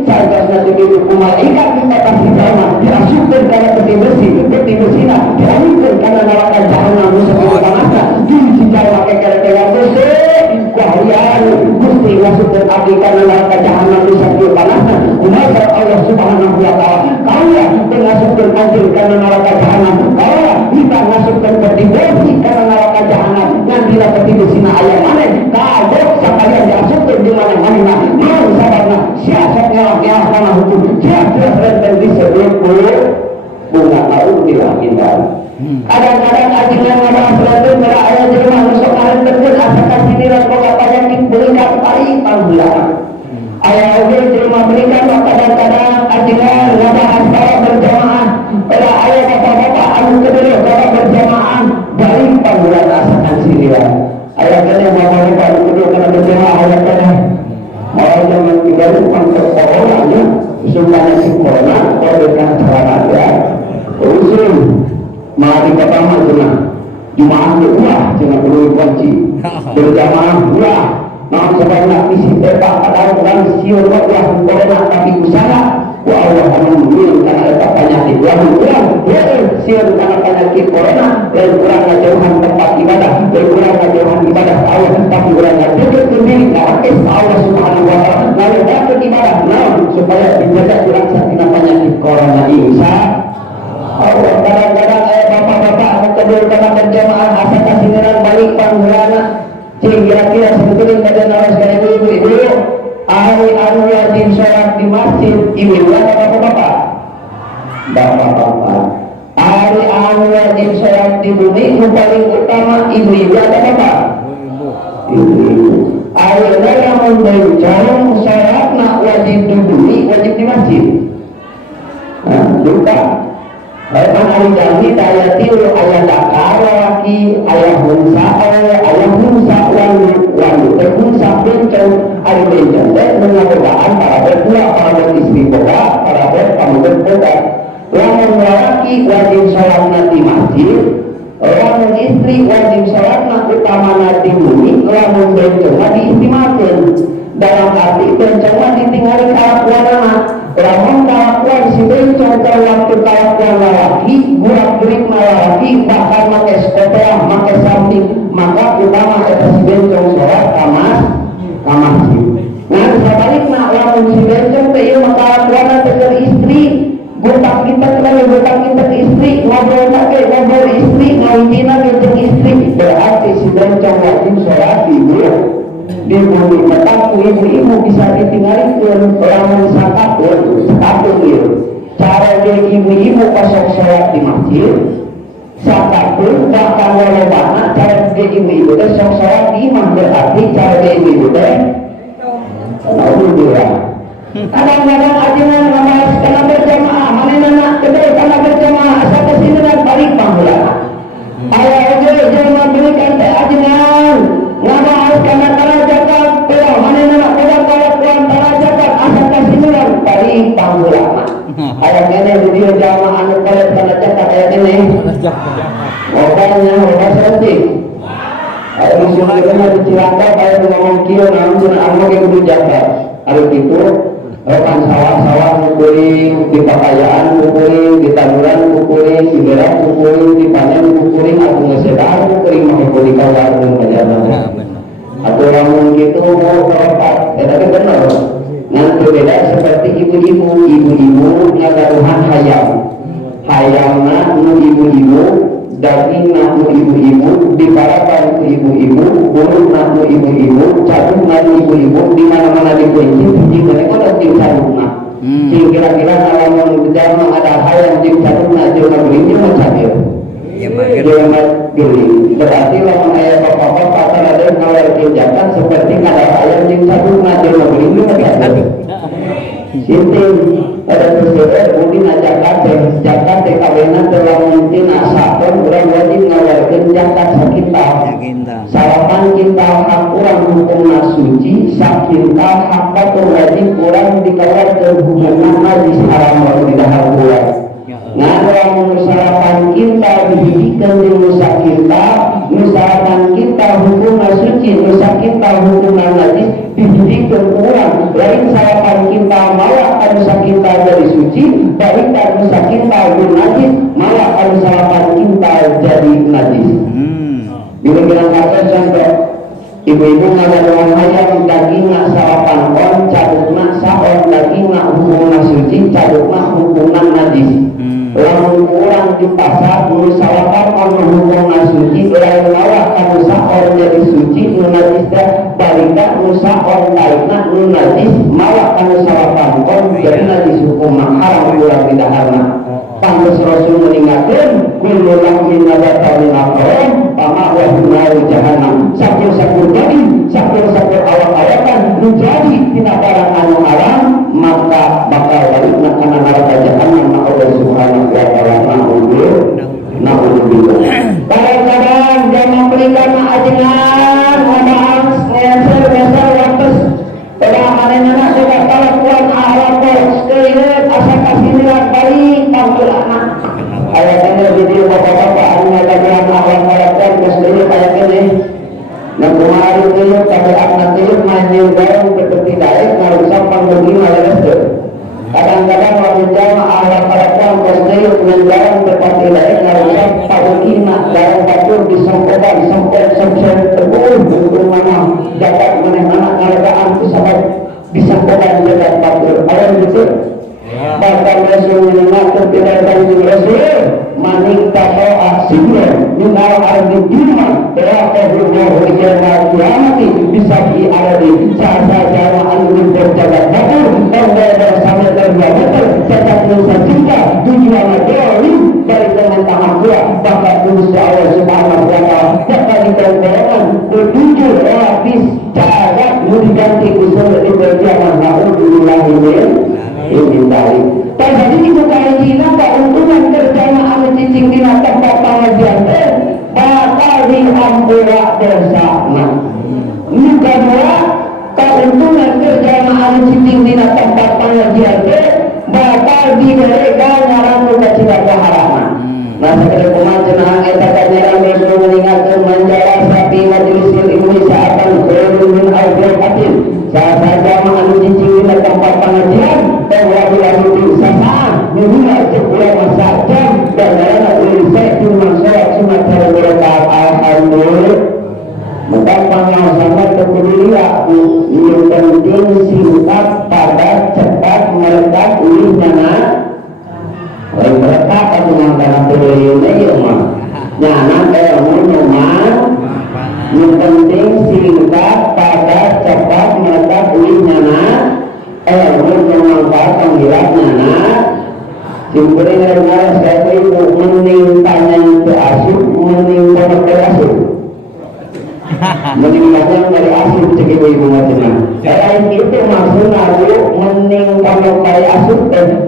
sargasna teu kitu ku malaikat minta kasih jalma dirasupkeun kana peti besina dirasupkeun kana neraka jahanam sakitu panasna si jalma kekerek Gusti kualian Gusti masukkeun abdi kana neraka jahanam sakitu panasna kumaha Allah Subhanahu wa taala kaulah masukkeun anjeun kana neraka jahanam kaulah kita masukkeun peti besi kana neraka jahanam ngan dina peti besina aya maneh kagok sakalian diasupkeun di maneh-manehna mau sabarna siasat nyawa kana hukum jelas renten disebut bunga tahu dilahirkan kadang-kadang ajinan ngabahas renten pada ayah jelema nu sok ngarenten asa kasiniran boga panyakit beulikan paling pangbulan ayah oge jelema berikan kadang-kadang ajinan ngabahas salat berjamaah pada ayah bapak-bapak anu kedua salat berjamaah balik pangbulan asa kasiniran ayah kene bapak-bapak anu kedua kana berjamaah ayah kene mau jangan dibaru pangkat corona supaya si corona dengan cara ada usul mari pertama dengan jemaah kedua dengan perlu kunci berjamaah dua mau sebanyak isi tepak pada orang siur wajah corona tapi usaha wa Allah amin karena ada penyakit yang kurang siur karena penyakit corona dan kurang jauhan tempat ibadah dan kurang jauhan ibadah Allah tapi kurang dekat sendiri karena sering pada naras kayak ibu-ibu hari anu wajib sholat di masjid ibu-ibu atau bapak? Bapak-bapak. Hari anu wajib sholat di bumi yang paling utama ibu-ibu atau bapak? Ibu-ibu. Ayeuna lamun bencong sholat nak wajib di bumi wajib di masjid. Nah, lupa. Bahkan hari jami daya tilu ayah dakar laki ayah hunsa ayah hunsa wandu terhunsa bencong hari bencong dan mengakukan para berdua para istri boga para berpamudah boga lamun laki wajib sholat nanti masjid lamun istri wajib sholat nanti utama nanti bumi lamun bencong diistimakan dalam arti bencong ditinggali kalakuan lamun kalakuan si bencong waktu kalakuan lalaki burak-burik lalaki bahkan make sepeda make samping maka utama eta si bencong sholat kamasjid. Nah sebaliknya lamun si bencong teh ieu kalakuan teh istri butak kita ke istri ngobrol istri ngawinina jeung istri berarti si bencong wajib sholat di bumi tetap ibu-ibu bisa ditinggalkan lamun sakapun ieu cara dia ibu-ibu kosong sholat di masjid sakapun bahkan walobana cara dia ibu-ibu teh sok sholat di imam berarti cara dia ibu-ibu teh alhamdulillah kadang-kadang ajengan ngebahas karena berjamaah manehna kedai karena berjamaah asa kesini dan balik panggulana aya oge jelema belikan teh ajengan ngebahas karena zakat beda manehna kalakuan tara zakat asa kasih dan balik panggulana aya kene di dieu jamaah anu kalet kana zakat aya kene makanya harus seperti aya disuruh di Cilacap aya ngomong kieu naon cenah anu ge kudu zakat ari kitu kan sawah-sawah kukuring di pakayaan kukuring di tanduran kukuring di berak kukuring di panen kukuring aku ngesedar kukuring mah kukuring kawarung penjara atau lamun gitu mau teropat tapi benar nanti beda seperti ibu-ibu ngagaruhan hayamna nu ibu-ibu dagingna nu ibu-ibu diparakan ku ibu-ibu buluna nu ibu-ibu cadungna nu ibu-ibu di mana-mana dikunci jika ada tim cadungna kira-kira kalau menjama ada hal yang tim cadungna jeung ngageuling mah cadir geuling berarti lamun aya bapak-bapak ada ngawerkeun zakat seperti kada aya jeung cadungna jeung ngageuling mah cadir sinting pada tersebut mungkin zakat teh kawena telah mungkin asapun urang wajib ngawarkeun zakat sakintal salapan kintal hak urang hukumna suci sakintal hak batur wajib urang dikawarkeun hukumna najis haram wa didahar urang nah lamun salapan kintal dihidikeun jeung sakintal salapan kintal hukumna suci sakintal hukumna najis dihidikeun urang lain salapan kintal malah anu sakintal jadi suci balik anu sakintal najis malah anu salapan kintal jadi najis bila-bila kata contoh ibu-ibu ngadawan hayam dagingna salapan on cadukna saon dagingna hukumna suci cadukna hukumna najis lamun urang di pasar nu salapan on hukumna suci lain malah anu saon jadi suci nu najis teh balika nu saon lainna nu najis malah anu salapan on jadi najis hukumna haram urang didaharna pantes Rasul meninggalkan kullu lahmin nabata min al-haram pama wa hunaru jahannam sakur-sakur jadi sakur-sakur awak-awakan menjadi tina barang anu haram maka bakal balik kana neraka jahannam na Allah subhanahu wa ta'ala na'udzubillah kadang-kadang jangan berikan ajengan ngomong ngeser wates pada manehna juga kalakuan ahlak sekalian asa kasih niat balik panggulana ayatnya video bapak-bapak anu ngajajan ahlak kalakuan sekalian ayatnya nah kemarin itu kami anak itu main garang seperti daik ngarusak panggulin aleres kadang-kadang waktu jama ahlak kalakuan sekalian main garang seperti daik ngarusak panggulin garang batur disongkokan sempet teguh mana jagat mana ngaragaan itu sampai disangkokan jagat batur ada gitu bahkan Rasul mengingatkan tidak dari Rasul manik tato aksinya minal ardi dunia berapa kiamat kiamati bisa di ardi saja angin berjalan batur tanda bersama terbatas cacat dosa cinta tujuan dolim dari teman-teman gua bakat dosa Allah subhanahu wa ta'ala dapat diterangkan bertujuh lapis cara diganti usul di berjalan na'udzubillah ini dari tadi itu kali Cina keuntungan kerjaan cicing di tempat pengajian bakal diampura dosa ini kedua keuntungan kerjaan cicing di tempat pengajian bakal diberikan ngaran kecil harapan nah sekedar pemacenah etakan nyaran besok mengingatkan menjala sapi majelis ilmu sa'atan khairun min alfi hatin sahaja ma'anu cicing di tempat pengajian dan lagu-lagu di usahaan dunia sebulan masa jam dan dalam tulisnya cuma sholat sunat berkat alhamdulillah bukan pengawasan kepedulian yang penting singkat padat cepat melekat ulinya mereka atau mengatakan tulisnya ya mah nyana ilmu nyaman yang penting singkat padat cepat melekat ulinya ilmu bermanfaat penghilasnya simpulnya dengan saya itu mending tanya itu asyik mending komentar asyik mending tanya dari asyik cek ibu macam selain itu maksudnya aku mending komentar asyik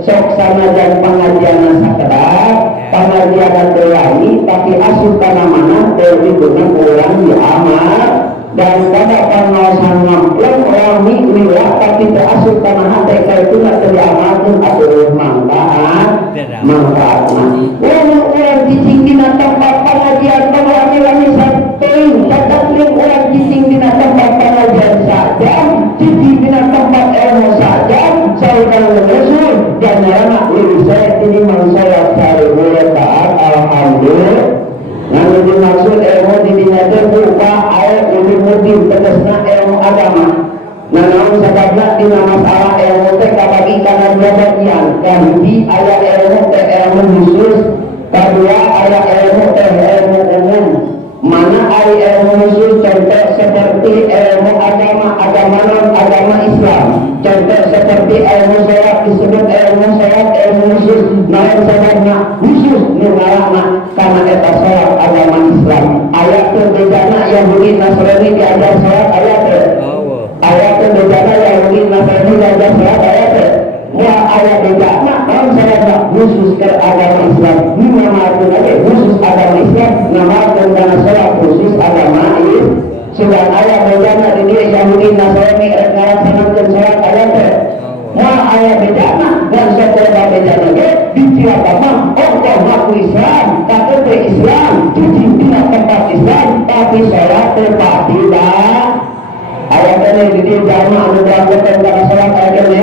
sok sana dan pengajian sekedar pengajian terlani tapi asyik karena mana dari guna pulang di amal dan pada pengawasan ngampleng rami milah tapi terasuk karena hati itu nak diamalkan atau manfaatnya orang cicing di tempat pengajian pengajian penting tetap orang cicing di tempat pengajian saja cicing di tempat ilmu saja saudara Rasul dan anak saya ini mensolat sehari boleh taat alhamdulillah yang dimaksud ilmu dininya buka ayat lebih mudim tegasnya ilmu agama nah namun sebabnya di masalah ilmu bagi karena dua bagian yang di ayat ilmu ilmu khusus kedua ayat ilmu ilmu umum mana ayat ilmu khusus contoh seperti ilmu agama Islam contoh seperti ilmu sholat disebut ilmu sholat ilmu khusus nah sebabnya khusus mengarahna karena eta sholat agama Islam ayat berbedana Yahudi Nasrani diajar sholat ayat berbedana Yahudi Nasrani diajar sholat ayat ayat bedana kalau sholatnya khusus ke agama Islam ini namakan aja khusus agama Islam namakan karena sholat khusus agama Islam sudah ayat bedana di diri Yahudi Nasrani melaksanakan sholat ayat ayat bedana dan setelah bedana dicira apa Allah ngaku Islam kata Islam cuci di tempat Islam tapi sholat tempat tidak ayat ini di jamaah menjalankan karena sholat ayat ini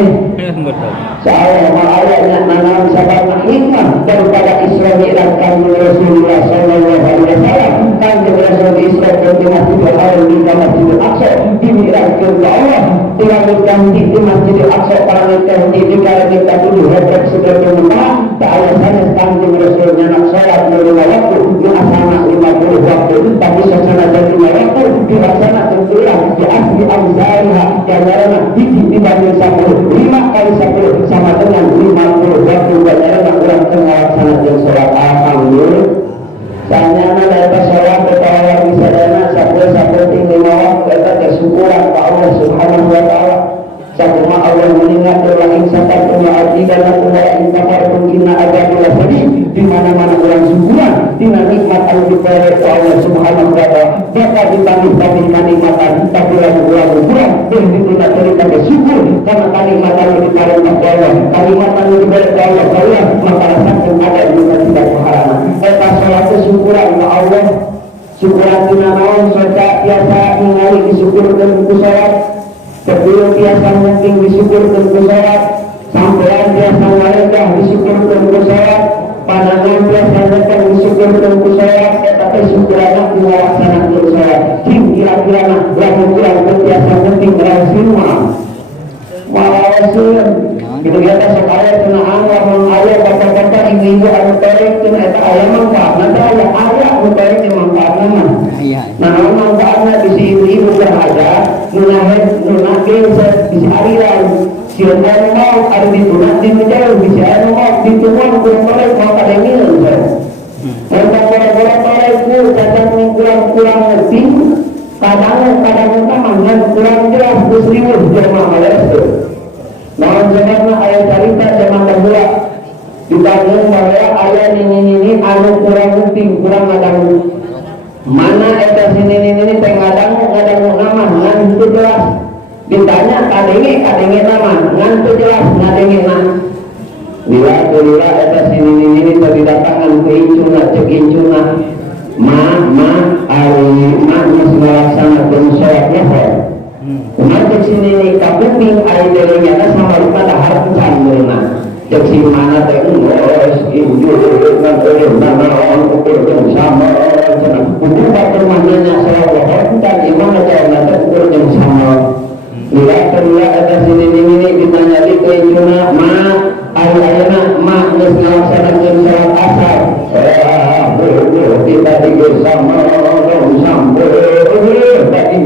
soalnya ayatnya nanam sahabat hikmah daripada Islam dilakukan oleh Rasulullah Sallallahu Alaihi Wasallam kan Rasul Islam berjumlah 3 hari di Masjidil Aqsa dimirakkan ke Allah dilanjutkan di Masjidil Aqsa para di negara kita dulu hebat sudah berubah tak ada sana standing Rasulnya nak sholat menerima waktu asana 50 waktu tapi sesana jadi waktu dilaksanakan ulang di asli amzariha ganjaran dibanding 5 kali 10 sama dengan 50 waktu ganjaran orang melaksanakan sholat alhamdulillah sanyana dapat sholat ketawa bisa dana sampai tinggi mawak kita kesyukuran ke Allah subhanahu wa ta'ala sakuma Allah mengingat terlahir sakat kema'ati dan akulah intakar pengkina agadulah sedih di mana-mana orang syukuran dengan nikmat Allah diperoleh ke Allah subhanahu wa ta'ala dapat ditangis tapi kenikmatan tapi lagu-lagu kurang dan ditunda cerita bersyukur karena kenikmatan yang diperoleh ke Allah kenikmatan yang diperoleh ke Allah maka rasakan ada yang tidak keharaman kita sholat kesyukuran ke Allah syukuran dinamawan soca biasa mengalih disyukurkan ke sholat kedua biasa mungkin disyukurkan ke sholat sampean biasa ngaredah disyukurkan ke sholat pandangan biasa datang disyukurkan ke sholat tetapi syukurannya melaksanakan ke sholat kira-kira lagu kurang biasa penting rasulullah Itu biasa sekali kena angkat ayah bapak-bapak ibu-ibu anu terek kena eta ayah manfaatna teh ayah anu terek teh manfaatna mah. Nah, manfaatna bisi ibu-ibu berhaja nu nagih bisi aliran sieun mau ari dituna di jauh bisi anu mau dituan kurang terek mau kadengieun teh. Eta kurang terek ku cacat kurang lebih kadang-kadang mah kurang jelas geus riweuh jelema males teh. Nah, sebabna ayat cerita zaman kedua ditanggung bahwa ayat ini anu kurang penting kurang ngadang mana eta sini teh ngadang nama ngan itu jelas ditanya kadenge nama ngan itu jelas ngadenge nama bila eta sini teh didatangan ke incuna cek incuna ma ari ma geus ngalaksanakeun salat nafil. Umat cek sini kapuping ari delengna sama rupa dahar candeuna. Cek si mana teh geus ieu ngan nama on ukur jeung sama cenah. Ukur batur manehna salat dan imam ajarna teh ukur jeung sama. Bila kedua eta sini ditanya di kencuna ma ari ayeuna ma geus ngalaksanakeun salat asar. Kita tiga sama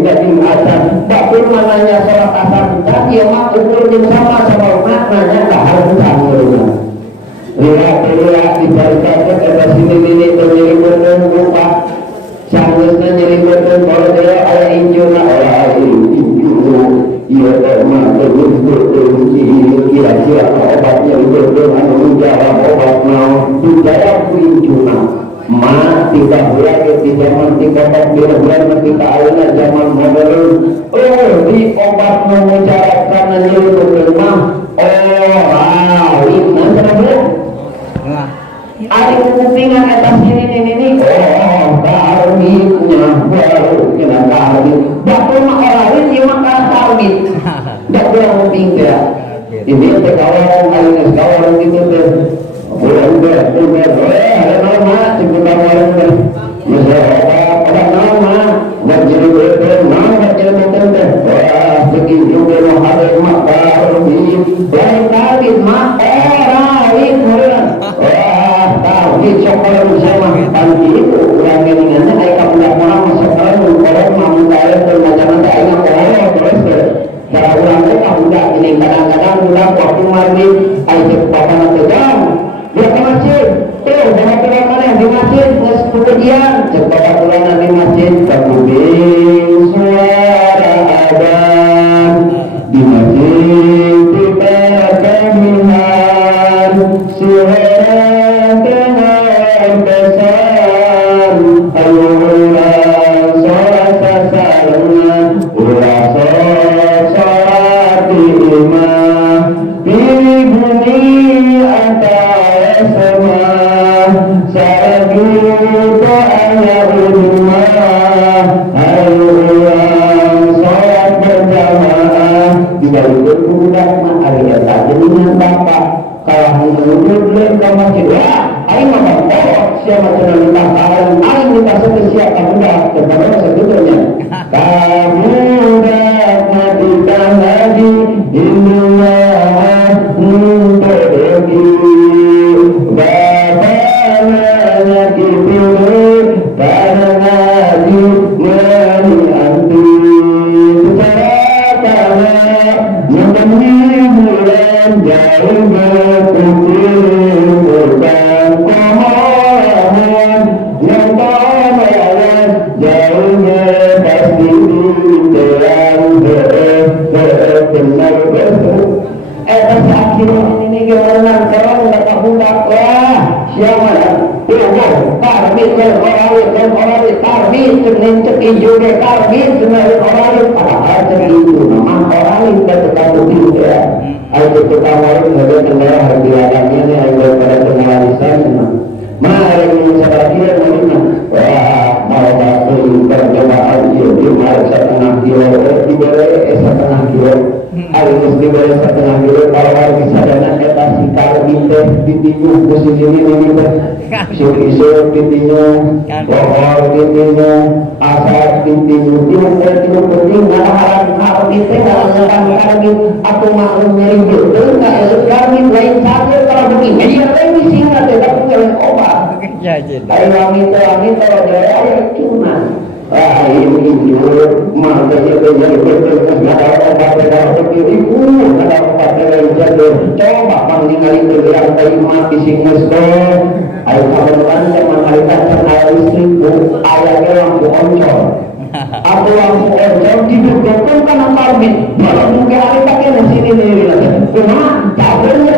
daging asar batur mananya salat asar dan dia mah ukur jeung sama maknanya dahar candeuna. Lihat dibarikakeun eta sini ternyelipkeun rupa sanggeusna nyelipkeun kalau dia aya injuna ieu teh mah kira-kira obatnya itu anu menjawab obat naon dijawab ku injuna. Ma tidak boleh di zaman 30 bulan kita ayeuna zaman modern. Di obat mengucapkan nyelipkeun mah ini kenapa? Ari kupingan atas ini karbitnya baru kena karbit. Batur mah lain ieu mah karbit. Dak kurang penting teh. Ini teh kawan ayeuna kawan kitu teh. Udah, ada nama sebutan orang teh. Masyarakat ada nama jadi betul teh. Wah, begitu juga ada makar di lain kali makarain orang. Wah, tapi sekarang sama panti itu yang dengan ayat kamu orang sekarang orang mau kaya macam-macam ayat orang terus cara ulang kamu enggak ini kadang-kadang udah waktu maghrib ayat bapak terjam. Dia ke masjid, jangan pulang mana di masjid, nges kemudian cepat pulang di masjid, kemudian suara adzan di masjid kita kamihan suara dengan pesan ulang sholat sasarannya ulang sholat imam pilih bunyi antara Sajuta ayat rumah ayulang sholat berjamaah dibalik budak mah ada tak dengan bapak kalau menurut mereka masjid aing mah bapak siapa cenah minta kalian aing minta siapa budak kepada sebetulnya kamu dapat ditangani Indonesia pergi isu pintinya, bohor pintinya, asar pintinya, itu penting. Nggak harap kita nggak langit atau maklum nyeribut enggak langit lain saja kalau begini dia lain di sini ada tapi kalau obat ayo langit kalau jaya ayo cuma ini makanya menjadi betul ada obat ada ibu ada obat lain saja coba panggil bergerak dari mati singus ayo kawan-kawan jangan mereka air listrikku ayahnya lampu oncor atau lampu oncor dibetulkan karena karbit kalau mungkin hari pakai nasi ini cuma cabernya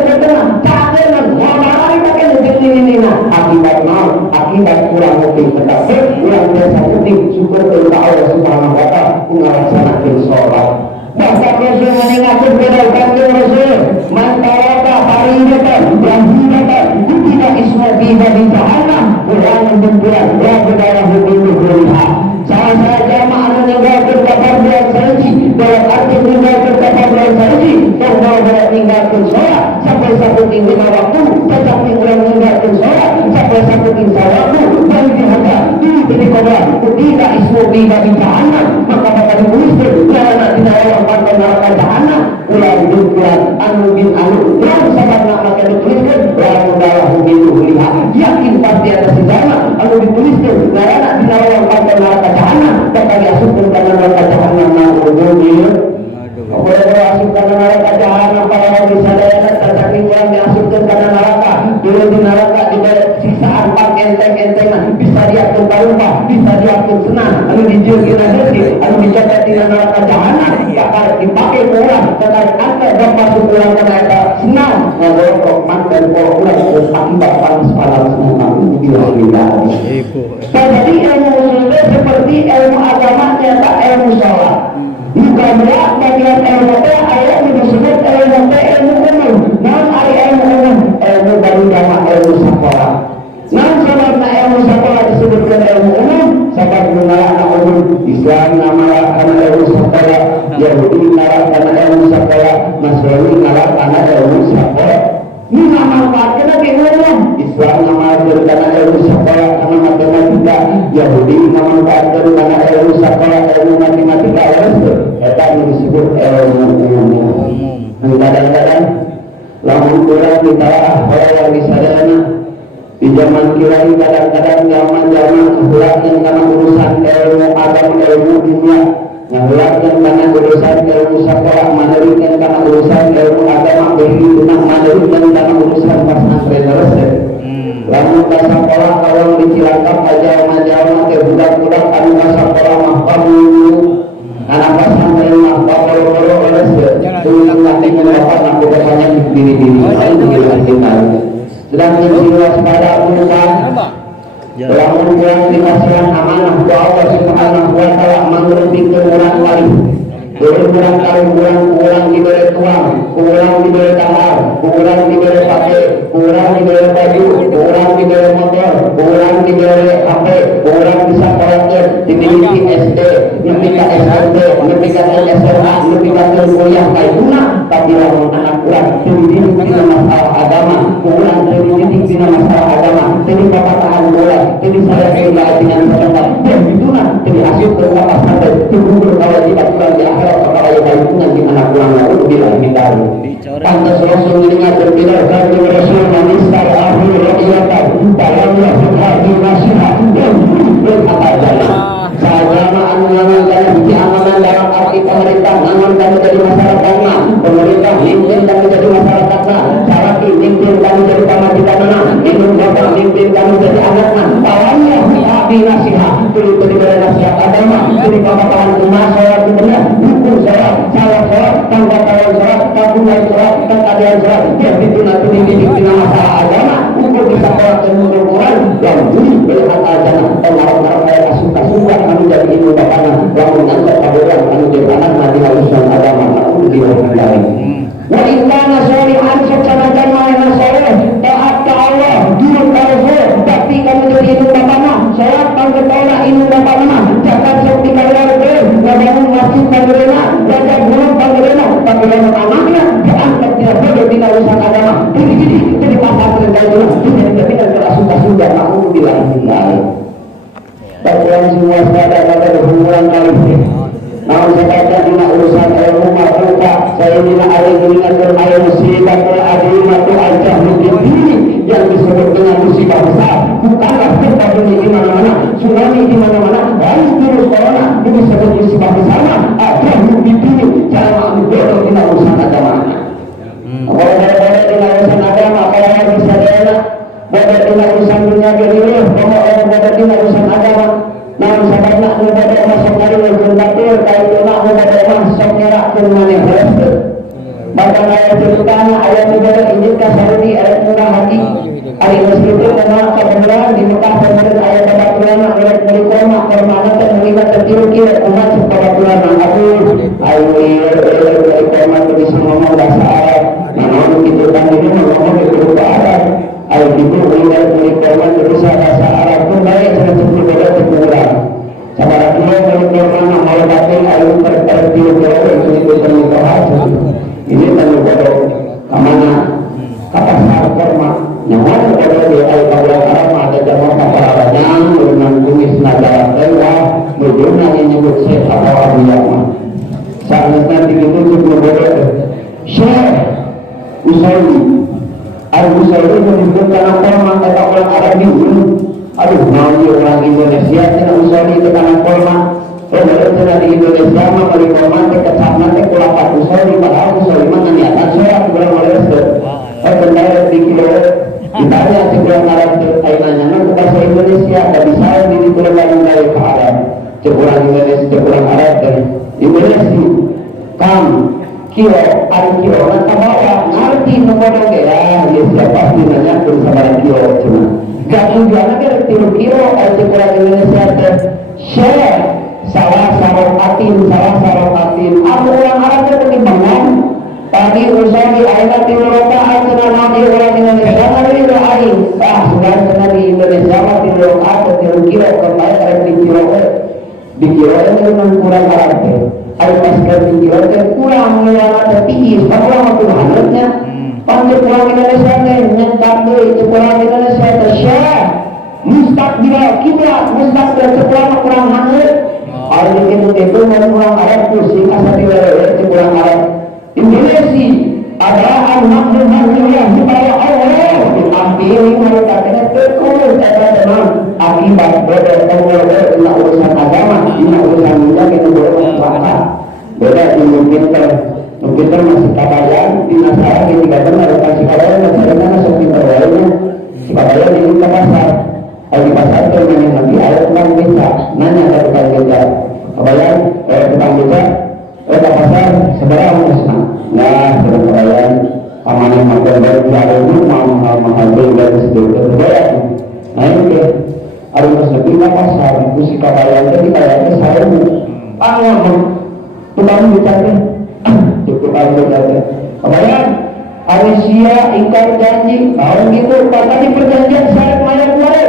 mau hari pakai nasi ini akibat mau akibat kurang mungkin tetapi kurang biasa mungkin syukur kepada Allah Subhanahu wa Ta'ala melaksanakan sholat. Masa Rasul mengingatkan kepada kanjeng Rasul, "Mantaraka faridatan rahimatan tidak isma biha di jahannam." Orang membuat berdarah hukum-hukumnya. Salah saja makna meninggalkan kepada saji dalam arti meninggalkan kepada saji bahwa meninggalkan sholat sampai satu tinggi waktu tetapi orang meninggalkan sholat sampai satu tinggi waktu dan dihadap diberi korban tidak ismu biha di jahannam maka bakal diusir karena tidak ada pada neraka jahannam ulang dukulan anu bin anu yang sahabat nak maka dituliskan orang darah hukum lihat yakin pasti ada sejarah anu dituliskan karena tidak ada pada neraka jahannam bakal diasupkan karena neraka jahannam naudzubillah. Boleh diasupkan karena neraka jahannam para wisata tetapi orang diasupkan karena neraka dulu di neraka juga sisaan pak enteng-entengan bisa diatur barumah bisa diatur senang anu dijurgin aja sih anu dicoba dengan neraka jahannam bakal dipakai orang tetapi anda dan masuk ulang ke neraka senang ngomong rohman dan ulang akibat panas pada senang bila jadi ilmu usulnya seperti ilmu agamanya tak ilmu sholat bukan berat bagian ilmu teh ayat disebut ilmu teh ilmu umum non ada ilmu umum ilmu baru jamaah ilmu sekolah non sebabnya ilmu sekolah disebutkan ilmu umum sebab mengarah anak umum Islam mengarah karena ilmu sekolah Yahudi mengarah karena ilmu sekolah Nasrani mengarah karena ilmu sekolah ini memanfaatkan lagi umum Islam mengarah karena ilmu sekolah karena matematika Yahudi memanfaatkan karena ilmu sekolah ilmu matematika itu disebut ilmu umum kadang-kadang lamun kurang kita orang yang disadana di zaman kira kadang-kadang zaman-zaman akhlak yang karena urusan ilmu agama ilmu dunia akhlak yang karena urusan ilmu sekolah manerikan karena urusan ilmu agama berhidup manerikan karena urusan pasantren resep lamun ka sekolah kalau di Cilacap aja-aja ke budak-budak anu ka sekolah mah pamu anak pasantren mah kalau oleh tulang nanti mendapat nak banyak diri-diri lain dengan kita sedang bersiwas pada urusan lamun kurang dikasihan amanah ku Allah Subhanahu wa Ta'ala mengertikan orang lain kurang kali kurang diberi tuang kurang diberi kamar kurang diberi pakai kurang diberi baju kurang diberi motor kurang diberi HP kurang bisa kolektor dimiliki SD nemika SMP nemika SMA nemika kuliah kayak guna tapi lamun anak kurang terdidik dengan masalah agama kurang terdidik dengan masalah agama jadi bapak tahan bola jadi saya tidak dengan sebentar dan itulah jadi hasil berapa sampai tubuh berkewajiban kurang di akhirat apakah yang baik dengan di anak kurang lalu bila ditaruh pantas Rasul mendengarkan bila kanjeng Rasul manistar akhir rakyatan dalamnya sebagai nasihat dan berkata jalan Sajama amangan bukti amanan dalam arti pemerintah amankan menjadi masyarakatnya pemerintah mimpin dan menjadi masyarakatnya syarati mimpin dan menjadi pamajikannya minum bapak mimpin dan menjadi anaknya awalnya tapi nasihat perlu diberi nasihat agama jadi pemahaman umat sholat benar hukum sholat salah sholat tangga kawan sholat tabungan sholat kekadian sholat yang itu nanti dididik dengan masalah agama untuk bisa sholat dan Quran dan melihat agama orang-orang kaya suka-suka kami jadi ibu bapaknya lamun anda kaburan kami jadi anak nanti halusan agama aku diwakilkan wa inna sholihan seksanakan mahina soleh taat ke Allah jurut ke Rasul tapi kami jadi ibu bapaknya sholat tangga tolak ibu bapaknya jangan seperti kalian ngabangun masjid panggilena belajar guru panggilena tapi lamun anaknya diangkat tidak boleh tidak urusan agama jadi pasal terjadi jadi tidak suka-suka aku diwakilkan Bapak semua sadar pada hubungan kali ini. Namun saya kata dengan urusan ilmu maka saya ada mengingatkan ayat musibatul azimatul al-jahlu ini yang disebut dengan musibah besar. Bukanlah kita ini di mana-mana, tsunami di mana-mana, harus virus corona ini disebut musibah besar. Al-jahlu ini jangan bodoh di urusan agama. Kalau bodoh di urusan agama, kalau bisa dana bodoh di urusan dunia dunia, kalau bodoh di urusan agama. Nah, sahabat nak bodoh masuk dari berbatur, kalau nak bodoh masuk nyerak ke mana berasal. Bahkan ayat ceritanya ayat negara ini kasarudi ayat murah hati. Ayat muslim itu menolak kebenaran di Mekah pemerintah ayat kebaturan ayat mulikoma permanatan melibat tertiru umat kebaturan aku ayat mulikoma itu bisa ngomong bahasa Arab. Namun itu kan ini ngomong itu Arab. Ayat itu mulikoma itu bisa bahasa Arab pun baik seperti berbeda terkurang. Sahabat Allah mulikoma mau batin ayat tertiru itu terkurang. Ini tentu bodoh kemana kapasar korma nyaman bodoh di ayat kawalan ada jamaah kaparanya dengan tulis nada tewa bagaimana yang nyebut syekh atau abiyama saat nanti itu sebelum bodoh syekh Usaili Al-Usaili menyebutkan korma kata orang Arabi aduh mau orang Indonesia tidak Usaili itu karena korma. Kalau di Indonesia mah paling korban kecapnya teh kulapat usoli padahal usoli mah niatan sholat kurang males. Kendara di kilo ditanya sebulan Arab ainanya mah bahasa Indonesia ada bisa di pulau dari ke Arab. Cekurang Indonesia cekurang Arab dari Indonesia. Kam kilo ada kilo nak kabawa ngerti nomor ya siapa pasti nanya bersabar kilo cuma. Gak tujuannya kan kilo ada cekurang Indonesia teh share salah sarung atin aku orang Arab itu ketimbang tadi usaha di ayat di Eropa karena di orang Indonesia hari itu hari sudah karena di Indonesia mah di Eropa atau di kilo kembali ada di kilo itu memang kurang Arab ada masker di kilo itu kurang ada tinggi kurang waktu hangatnya panggil kurang Indonesia nyentak itu kurang Indonesia tersyah mustaqbil kiblat mustaqbil kurang hangat. Orang itu orang Arab pusing asal diwarai kurang Arab Indonesia ada makhluk yang supaya Allah diambil mereka kena terus ada teman akibat berdebat urusan agama urusan dunia kita boleh apa beda di mungkin masih kabayan di Nasara di Tiga benar kasih kabayan masih ada masuk pintar lainnya si kabayan di pasar di pasar itu yang lagi ada tukang beca nanya ada tukang beca kabayan tukang beca ke pasar seberapa musnah nah sudah kabayan amanah makan baik ada rumah mahal dan sedikit kabayan nah ini ada seperti pasar si kabayan jadi kayaknya saya ngomong tukang beca cukup beca kabayan Asia ingkar janji, kalau gitu tadi perjanjian syarat mayat wae,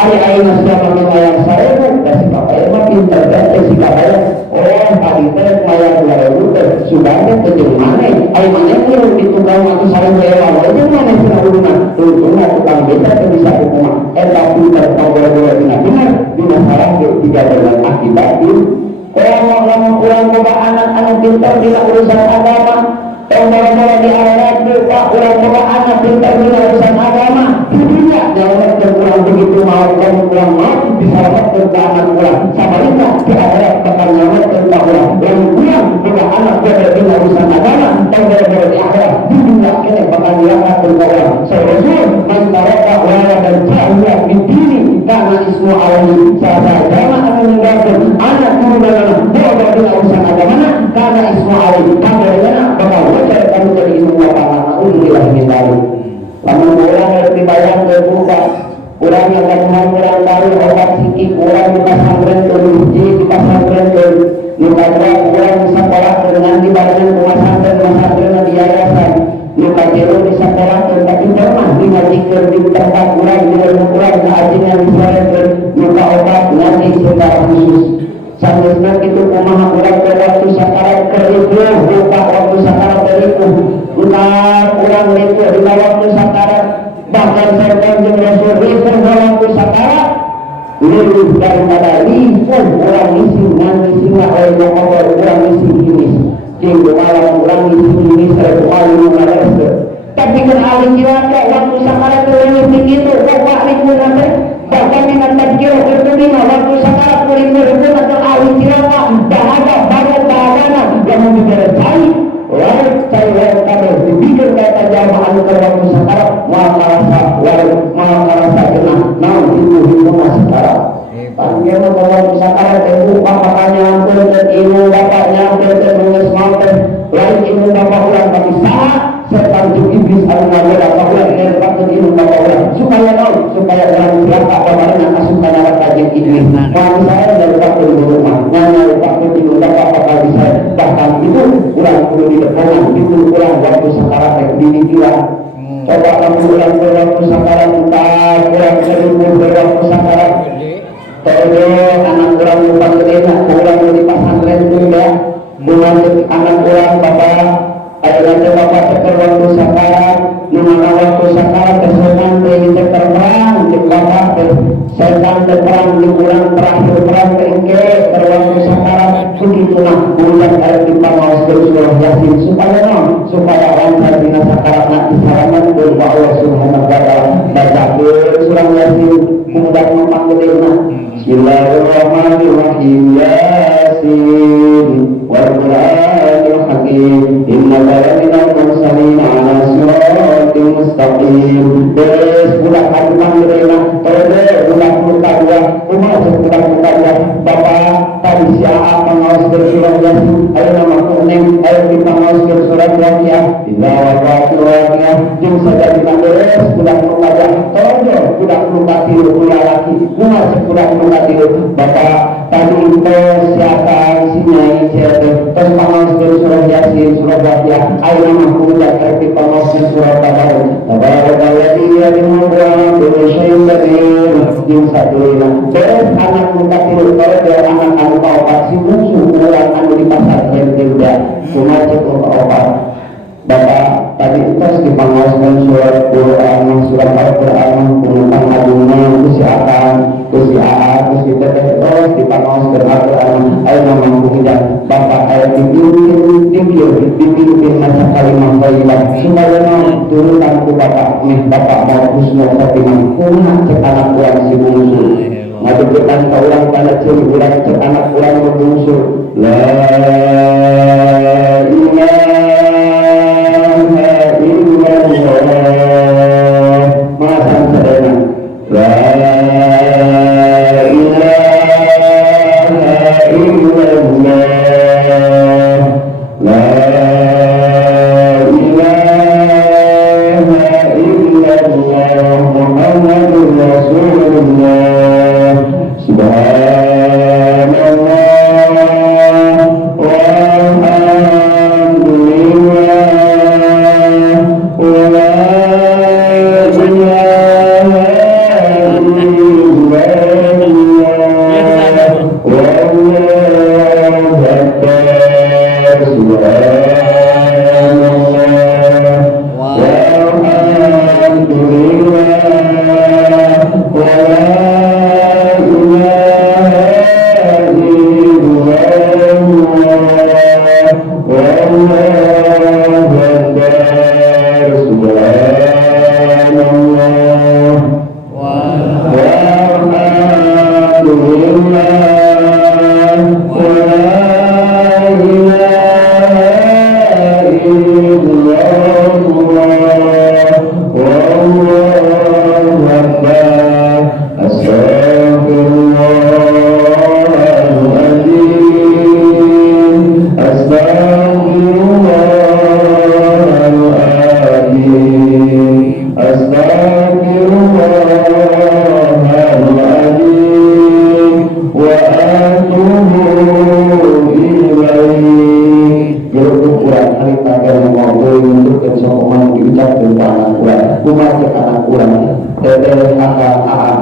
ayah nasihat mayat saya dan si kapaya mah pintar dan si kapaya, tadi teh mayat wae sudah ada kejermane, ayah mana pun ditukang waktu syarat mayat wae, itu mana sih hubungan, tuntungnya tukang beca bisa hukuman, pintar tahu boleh benar di masalah tiga bulan akibat orang boga anak-anak pintar bila urusan agama. Orang-orang di akhirat berpak orang-orang anak pintar bila urusan agama di dunia jangan terkurang begitu mau kurang mau bisa dapat tentang kurang sabarnya di akhirat bakal nyawa tentang kurang yang kurang bila anak berada bila urusan agama dan berada di akhirat di dunia kini bakal nyawa tentang kurang seharusnya masyarakat wala dan jahiliyah di dini karena ismu alami sahaja agama akan meninggalkan anak turunan berada bila urusan agama karena ismu alami karena bakal wajar kamu jadi ilmu lapangan alhamdulillah hindari lamun kurang ngerti bayang berbuka kurang yang kajian kurang tahu obat sikit kurang di pasantren ke masjid di pasantren ke luka kurang di sekolah dengan di badan pesantren di yayasan luka jero di sekolah tapi pernah dingajikan di tempat kurang di dalam kurang keajinan di sekolah luka obat ngaji secara khusus sampai itu kumaha kurang ke waktu sakarat keribu luka waktu sakarat keribu luka kurang itu di waktu sakarat bahkan serta Rasul ribu waktu sakarat lebih daripada ribu orang isi oleh Allah kurang isi ini jika malam kurang nangis ini saya paling mengarah. Tapi kan alih jiwa waktu sakarat terlalu tinggi itu bapak ribu nanti bapak minat tajil berterima waktu sakarat ribu atau alih jiwa dah ada banyak bahagian yang membicara cair lain cair kado dibikin kata jamaah ke waktu sakarat maka rasa kena ibu masih sakarat panggil waktu sakarat ibu bapaknya ampun dan ibu bapaknya ampun dan mengesmalkan lain ibu bapak ulang tapi salah setan iblis al-nawira bahwa yang dapat ilmu bahwa supaya dalam siapa kemarin yang asukan dalam kajian iblis kami saya dapat ilmu rumah nanya dapat ilmu dapat apa bisa bahkan itu kurang perlu didepangan itu kurang waktu sakarat yang dibilang coba kamu ulang waktu sakarat kurang waktu sakarat terus anak kurang lupa kurang di pesantren itu ya bukan anak kurang bapak ada bapak cekar waktu sakarat mana waktu sakarat kesetan ini cekar perang di bapak setan perang di kurang terakhir perang keingke waktu sakarat begitulah kemudian ayat kita mau surah Yasin supaya lancar bina sakarat nanti salaman dari Allah Subhanahu wa ta'ala baca surah Yasin kemudian memanggilnya Bismillahirrahmanirrahim Yasin wal Qur'anil Hakim innaka laminal mursalin ala siratin mustaqim terus budak hati panggilnya terus budak muka dua budak muka dua bapak tadi siapa pengawas bersurah Yasin ayo nama kuning ayo kita pengawas bersurah Yasin bila waktu jum saja kita terus budak muka dua terus budak muka tiru punya laki budak muka tiru bapak tadi itu siapa isinya terus pengawas bersurah Yasin surah Yasin ayo nama kuning ayo kita pengawas bersurah Tabarakalladzī yad'u bi syai'in qadir jum satu terus anak muka tiru terus anak anu obat si musuh ulang anu di pasar tidak cuma cukup obat bapak tadi terus dipangawaskan surat Quran surat Al-Quran tentang adunya kusi akan kusi aat kusi teteh terus dipangawaskan Al-Quran ayo memang dan bapak ayat dipimpin masa kalimah baiklah supaya turunan ku bapak bapak mau husnul khotimah kumaha cek anak Quran si musuh ngadeketan ka urang kana ciri urang cek anak urang berbungsu la ilaha illallah masan sadana la ilaha illallah la ilaha illallah Muhammadur Rasulullah subhanallah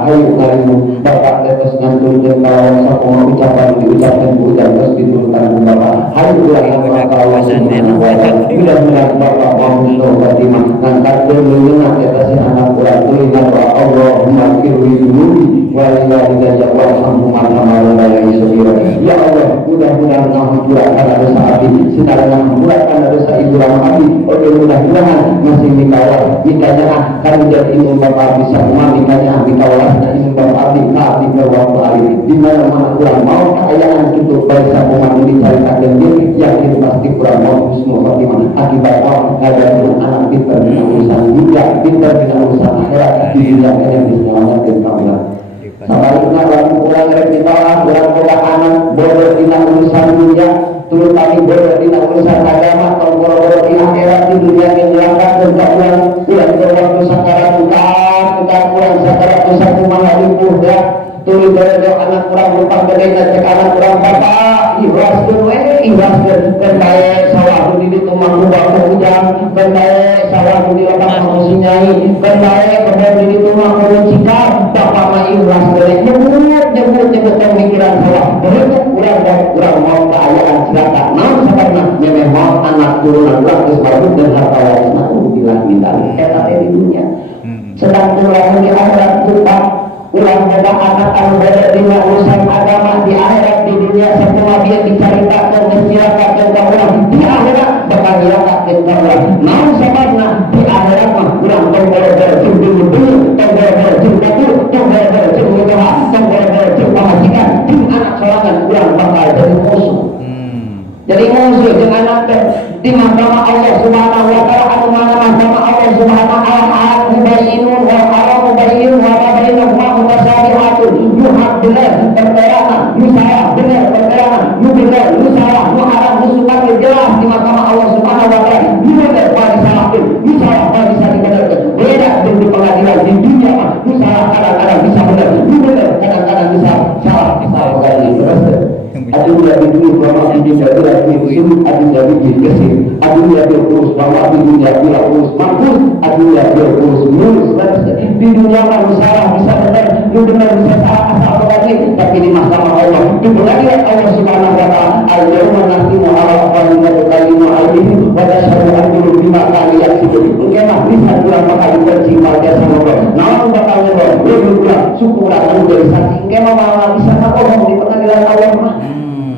hayu kalimu Bapak tetes nganturkeun kalawan sakumaha ucapan diucapkeun ku urang terus diturunkan ku Bapak hayu urang Bapak kalawan subhanahu wa ta'ala mudah-mudahan Bapak mau khotimah ngangkatkeun leungeunna eta si anak urang tuluy doa Allahumma firli dunubi wa liwalidayya warhamhuma kama rabbayani shaghira ya Allah mudah-mudahan ngahampurakan dosa abdi sinareng ngahampurakan dosa ibu rama abdi oke mudah-mudahan masih dikawal nikahnya kan menjadi imam Bapak bisa umat nikahnya dikawalnya imam Bapak abdi abdi berwaktu ali di mana-mana kurang mau keayaan itu baik umat diceritakan dia yakin pasti kurang mau husnul khotimah akibat mau ada anak pintar dengan urusan dunia pintar dengan urusan akhirat di dunia yang diselamatkan kaulah sabarikna lalu kurang rek ditolak kurang boga anak bodoh dina urusan dunia turut kami bodoh dina urusan agama bodoh di akhirat di dunia yang neraka dan kaulah kurang berwaktu sakarat bukan kurang sakarat dosa kumaha lipuh ya tuluy bodoh anak kurang lupa bedena cek anak kurang bapak ikhlaskeun we ikhlaskeun keur bae sawah nu di ditu mangku baku ujang keur bae sawah nu di lepas mangku nyai keur bae kebon di ditu mangku cikal bapak mah ikhlas nyebut pemikiran sawah berarti kurang mau keayaan cilaka naon sabarna nyeme mau anak turunan urang geus mabuk dan harta warisna bilang minta eta teh di dunia sedang kurang di akhirat lupa ulang boga anak anu beda dina urusan agama di akhirat di dunia semua dia diceritakan menceritakan ke orang di akhirat bakal dilakukan ke orang namun sebabna di akhirat mah ulang tombol berjum dulu tombol berjum dulu tombol berjum usaha tombol berjum pamajikan di anak sorangan ulang bakal jadi musuh dengan anak di mahkamah Allah subhanahu wa ta'ala anu mana mahkamah Allah subhanahu wa ta'ala mubayyinun wa haram mubayyinun wa bainahuma mutasabihatun yuhad benar perterangan yusalah benar perterangan yubenar yusalah haram musukan jelas di mahkamah Allah subhanahu wa ta'ala yubenar wa disalahkan yusalah wa bisa dibenarkan beda di pengadilan di dunia mah yusalah kadang-kadang bisa benar yubenar kadang-kadang bisa salah kali terus aduh ya dulu bahwa ini jadi lagi musim aduh ya bikin kesir aduh ya terus bahwa di dunia bila urus mampus aduh ya terus mulus di dunia kan salah bisa benar lu benar bisa salah asal lagi tapi di mahkamah Allah di pengadilan Allah subhanahu wa ta'ala al-yawma nahtimu ala afwahihim wa tukallimu aydihim wa tashhadu arjuluhum bima kanu yaksibun mungkin mah bisa kurang bakal diterjemah jasa Allah namun bakal ngerol lebih kurang suku kurang anu dari saksi mungkin mah bisa ngomong di pengadilan Allah mah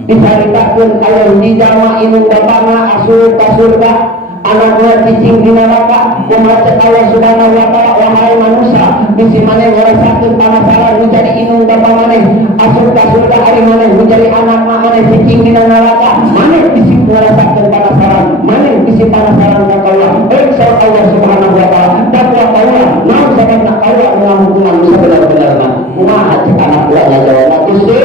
diceritakan kalau dijama inung bapana asup ka surga anaknya cicing di neraka memacet Allah subhanahu wa ta'ala wahai manusia bisi maneh ngerasakeun panasaran menjadi inung bapa maneh asup ka surga ari maneh menjadi anak maneh cicing di neraka maneh bisi ngerasakeun panasaran maneh bisi panasaran ka Allah insya Allah subhanahu wa ta'ala dakwa Allah naon sababna Allah ngahukuman sabenar-benarna kumaha cek anak urang jawabna Gusti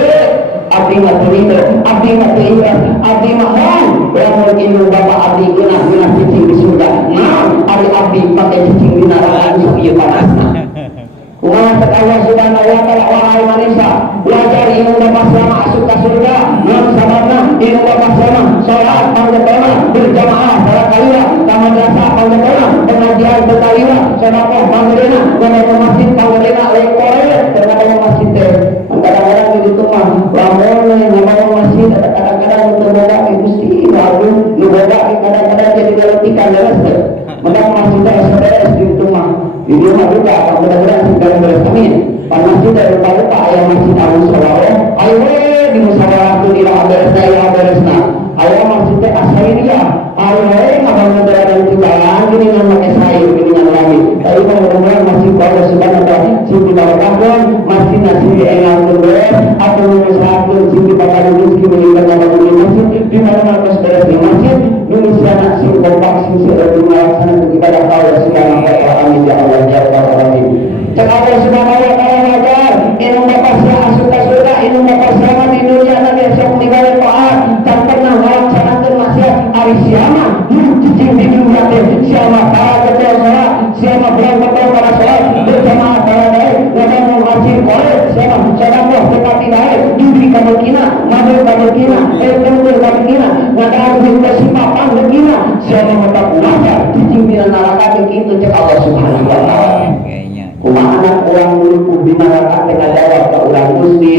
abdi mah terima, abdi mah ikhlas, abdi mah mohon lamun ilmu bapak abdi geunah cicing di surga. Nah, ari abdi pakai cicing di neraka sok ieu panasna. Kumaha cek Allah subhanahu wa ta'ala wahai manusia, belajar ilmu bapak selama asup ka surga. Naon sababna ilmu bapak selama salat pangdepona berjamaah salat kalila ka madrasah pangdepona pengajian berkalila sedekah pangdepona ke masjid pangdepona lain korea ke masjid teh. Kadang-kadang begitu mah lamun ngomong masjid kadang-kadang untuk boga Gusti lalu nu boga kadang-kadang jadi galetikan beres teh maka masjid SDS di itu mah di rumah juga mudah-mudahan segala beres amin pan masjid dari lupa aya masjid musyawarah ayo di musyawarah tu di beresna ayo masjid teh asairiyah ayo ngabangun dan jalan gini ngan make sayur gini ngan lagi tapi mudah-mudahan masjid Allah subhanahu wa ta'ala sing dibawakan masjid nasi engal beres atau mengusahakan sing dibakar rezeki meningkatkan bangun masjid di mana-mana beres di masjid Indonesia nak sing kompak sing sedaya melaksanakan ibadah Allah subhanahu wa ta'ala amin ya Allah ya rabbal alamin cek Allah subhanahu wa ta'ala ilmu bapak sia asup ka surga ilmu bapak selamat di dunia nanti sok meninggal taat tak pernah melaksanakan maksiat ari siapa cicing di dunia teh siapa para betul salat siapa berangkat para salat berjamaah para baik ngabangun masjid kolej siapa sedekah tepati baik diberi kabukina ngabul kabukina tembul kabukina ngadaun kesempatan begina siapa mata puasa cicing di neraka begitu cek Allah subhanahu wa ta'ala Kumaha anak orang melupuh di neraka tengah jawab ke orang Gusti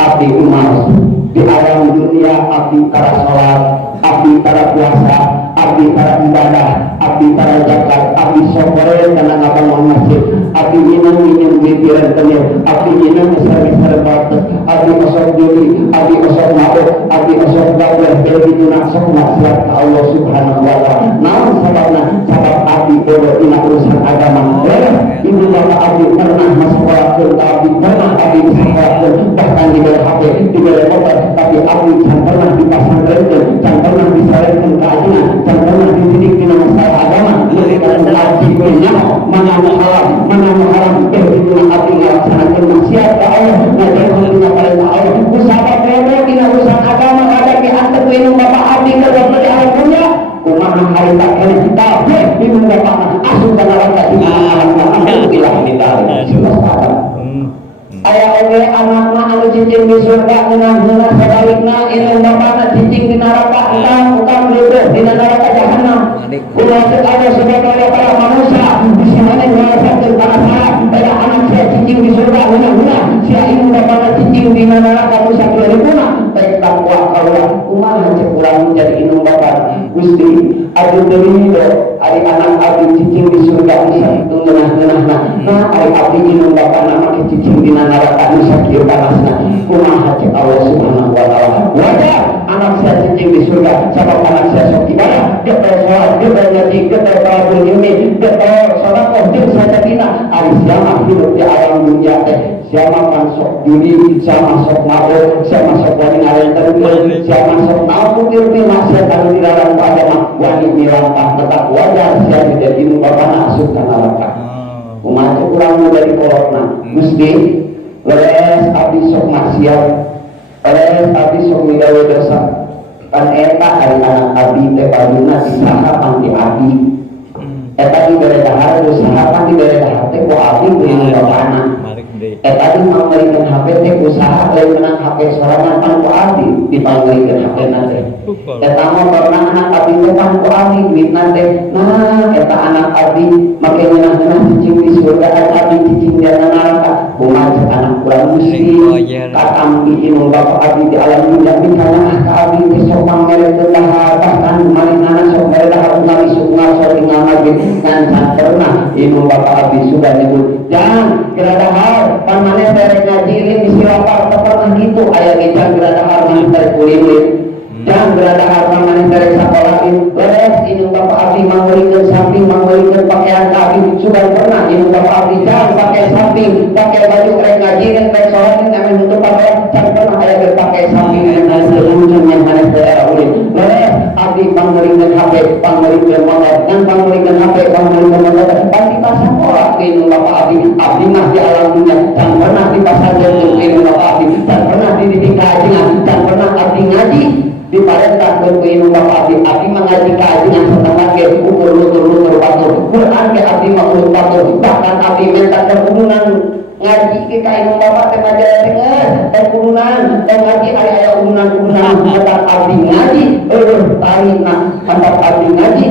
abdi umas di alam dunia abdi tara salat, abdi tara puasa, abdi tara ibadah, abdi tara zakat, abdi sokore karena ngabangun masjid, abdi minum bibiran kenyal, abdi minum besar-besar batas, abdi osok juli, abdi osok mabuk, abdi osok gablah, jadi itu nak sok maksiat ke Allah subhanahu wa ta'ala. Namun sabab abdi bodoh ina urusan agama. Ibu bapak abdi pernah masyarakat, abdi pernah abdi masyarakat, bahkan di bawah HP, di bawah motor, tapi abdi jangan pernah dipasang renten, jangan pernah disarankan keajian, jangan pernah dididik dengan masalah agama. Mereka mengaji punya mana haram, begitu abdi melaksanakan maksiat ke Allah, ngajar punya paling Allah. Usaha bodoh di urusan agama ada di antara minum bapak abdi kerja dari alam punya. Kumaha hari tak kena kita, minum bapak asuh dan neraka di alam alhamdulillah kita sudah. Ayah oke anak-anak anu cicing di surga ngeunah sebalikna ilmu bapana cicing di neraka ukang leueuh di neraka jahanam. Ulah teu ada sebagai para manusia di sana ngarasakeun para pada anak saya cicing di surga ngeunah sia ilmu bapana cicing di neraka nusa kieureupna baik takwa kaulah kumaha cek urang menjadi ilmu bapa Gusti adu deui ari anak abdi cicing di surga nusa itu ngeunah-ngeunahna nah ari abdi ilmu bapana make cicing di neraka nusa kieu panasna kumaha cek Allah subhanahu wa ta'ala wajar anak saya cicing di surga sabab anak saya sok ibadah getol salat getol ngaji getol talabul ilmi getol sedekah jeung sadina ari siapa hidup di alam dunia teh siapa kan sok judi siapa sok mabuk siapa sok wani ngarenten siapa sok naon pirpi maksiat anu dilarang ku agama wani milampah tetap wajar sia jadi nu bapana asup ka neraka kumaha urang nu dari kolotna Gusti leres abdi sok maksiat leres abdi sok midawe dosa kan eta ari anak abdi teh paduna disaha panti abdi eta dibere dahar usaha pan dibere dahar teh ku abdi beureun bapana eta di pangeureun HP teh usaha lain menang HP sorangan pan ku abdi dipangeureun HP na teh eta motorna anak abdi teh pan ku abdi duitna teh nah eta anak abdi make ngeunah-ngeunah cicing di surga anak abdi cicing di neraka kumaha anak urang Gusti katampi ilmu bapak abdi di alam dunia ditanya ka abdi teh sok pangmerekeun dahar bahkan marinana sok mere dahar unggal isuk unggal sok ngamajin kan pernah ilmu bapak abdi sudah nyebut jangan kira dahar pan maneh derek ngaji ieu bisi lapar teu pernah kitu aya ge jangan kira dahar maneh derek kulilit jangan kira dahar pan maneh derek sakola leres ilmu bapak abdi manggulikeun samping manggulikeun pakaian ka abdi sudah pernah ilmu bapak abdi jangan pakai samping pakai baju rek ngaji rek salat ame nutup pakaian jangan pernah aya ge pakai samping dan seluruhnya yang maneh daerah ulin leres abdi manggulikeun HP manggulikeun motor dan manggulikeun HP manggulikeun motor pasti pasang ora ilmu bapak abdi mah di alam dunia dan pernah dipasarkeun ilmu bapak abdi dan pernah dididik kajian dan pernah abdi ngaji diparentahkeun ku ilmu bapak abdi mengaji kajian setengah ge ukur lutur batur Quran ge abdi mah ukur batur bahkan abdi minta kebunuhan ngaji ke ka ilmu bapak teh majalah teh kudunan teh ngaji aya udunan tempat abdi ngaji tarina tempat abdi ngaji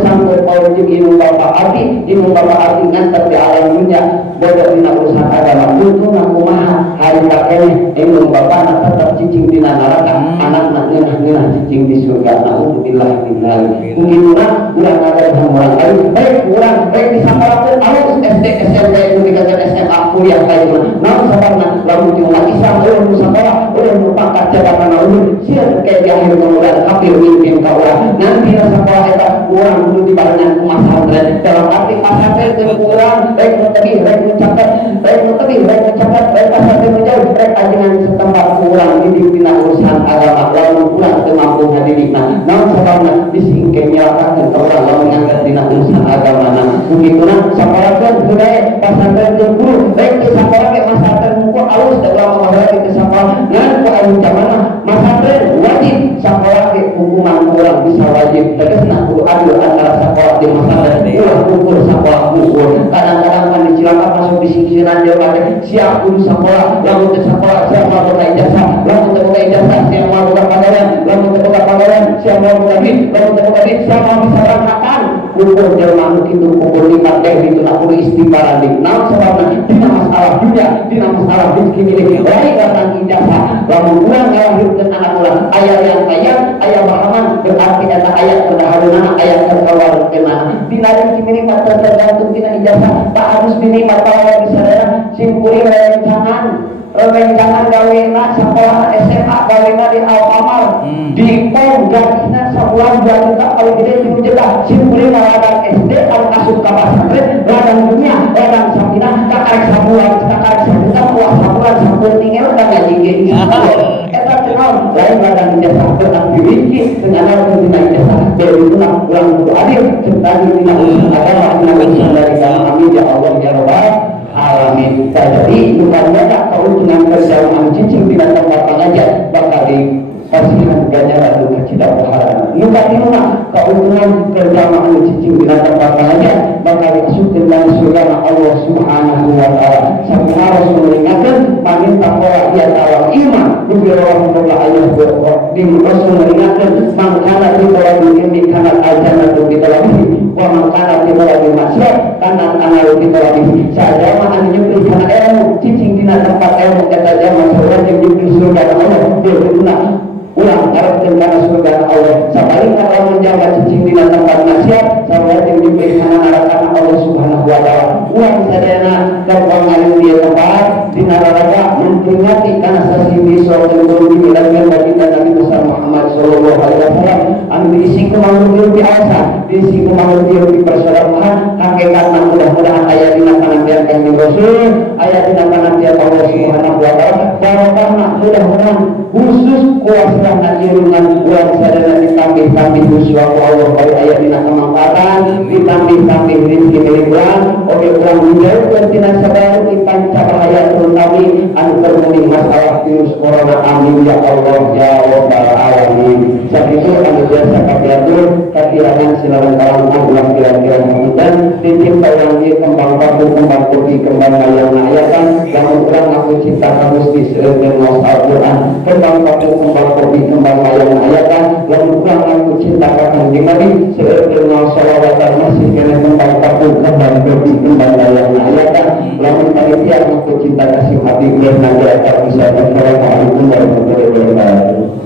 sampai paul jeung ilmu bapak abdi ngantar di alam dunia bodoh dina urusan agama kudu kumaha hari kakene ilmu bapak tetap cicing dina neraka anakna ngeunah cicing di surga naudzubillah min dzalik mungkinna urang ada urang lain baik urang baik disangkarakeun alus SD SMP kuliah SMA kuliah kayak namun sabarna lamun ti umat Islam ulun sabar ulun pangkat jabatan ulun sieun kayak di akhir kemudian kafir mimpin ka urang nanti sabar eta urang kudu dibarengan ku pesantren dalam arti pesantren teu urang rek nu teuing rek nu caket rek pesantren nu jauh rek ajengan setempat urang didik dina urusan agama lamun urang teu mampu ngadidikna namun sabarna disingkeun nyelakakeun ka urang lamun ngangkat dina urusan agamana begituna saparakeun budaya pesantren teu guru rek sakola ke pesantren muku alus da ulama bahwa ke sakola ngan ku anu zamana pesantren wajib sakola ke hukuman urang bisa wajib tegasna kudu adil antara sakola di pesantren ulah ukur sakola ukur kadang-kadang kan dicilaka masuk di singsiran dia pada siap kudu sakola lamun teu sakola siap mau buka ijazah lamun teu buka ijazah siap mau buka pagawean lamun teu buka pagawean siap mau buka duit lamun teu buka duit siap mau bisa berangkatan ukur jelma itu ukur nikmat teh itu aku istighfar di naon sebabna dina masalah dunia dina masalah rezeki milik lain datang ijazah lamun urang ngalahirkeun anak ulah aya yang sayang aya bahaman berarti eta ayat kedahareunana ayat kawarkeunana dina rezeki milik mah tergantung dina ijazah tak harus dinikmat para bisadana simkuring rencangan gawena sekolah SMA gawena di Alfamart di POM gajinya sebulan 2 juta kalau gede 7 juta simkuring ladang SD kalau asup ke pesantren ladang dunia ladang sampina kakarek sabulan kakarek sabulan puas sabulan sabulan tinggal udah ngaji gini eta kenal lain ladang ijazah tentang dirinci dengan ada dina ijazah dari itu nak pulang itu adil tentang dina usaha agama dina usaha dari kami ya Allah ya Rabbal alamin. Jadi bukan banyak keuntungan kesamaan cicing tidak tempat pengajar bakal dikasihkan ganjaran duka cita pahala. Nuka timuna keuntungan kesamaan cicing tidak tempat pengajar bakal dimasukkan dalam surga Allah Subhanahu wa taala. Sampai harus mengingatkan manin takwa ya taala iman diberi Allah ayat di Rasul mengingatkan mangkana di bawah ini kana ajana di dalam wa mangkana di bawah maksiat kana amal di bawah saja anu nyumpul kana ilmu cicing dina tempat ilmu kata zaman surga yang nyumpul surga Allah dia guna ulang harapkan kana surga Allah sabaring kalau menjaga cicing dina tempat maksiat sabaring yang nyumpul kana neraka Allah Subhanahu wa taala ulang sadayana gampang ngalih dia tempat dina neraka memperingati kana sasimi soal di bilangan baginda Nabi Muhammad sallallahu alaihi wasallam anu diisi kemanggil biasa diisi kemanggil di persaudaraan hakikat mudah-mudahan aya dina panantian kanjeng Rasul aya dina panantian Allah Subhanahu wa taala barokahna mudah-mudahan khusus kuasana irungan buat sadana ditambih-tambih huswa Allah baik aya dina kemanfaatan ditambih-tambih rezeki milik urang oge urang dijauhkeun tina sabaru pancabahaya terutami anu termuning masalah virus corona amin ya Allah ya Rabbal alamin. Sakitu anu biasa kapiatur kakirangan silawan kalangan ulah kira-kira kemudian dicipta yang dia kembang batu kembang putih kembang mayang ayatan yang urang aku cinta kamu di seueun Al-Qur'an kembang batu kembang putih kembang mayang ayatan yang urang aku cinta ka Kanjeng Nabi seueun shalawat masih kena kembang batu kembang putih kembang mayang ayatan lamun panitia aku cinta kasih hati dan nanti akan bisa. Assalamualaikum warahmatullahi wabarakatuh.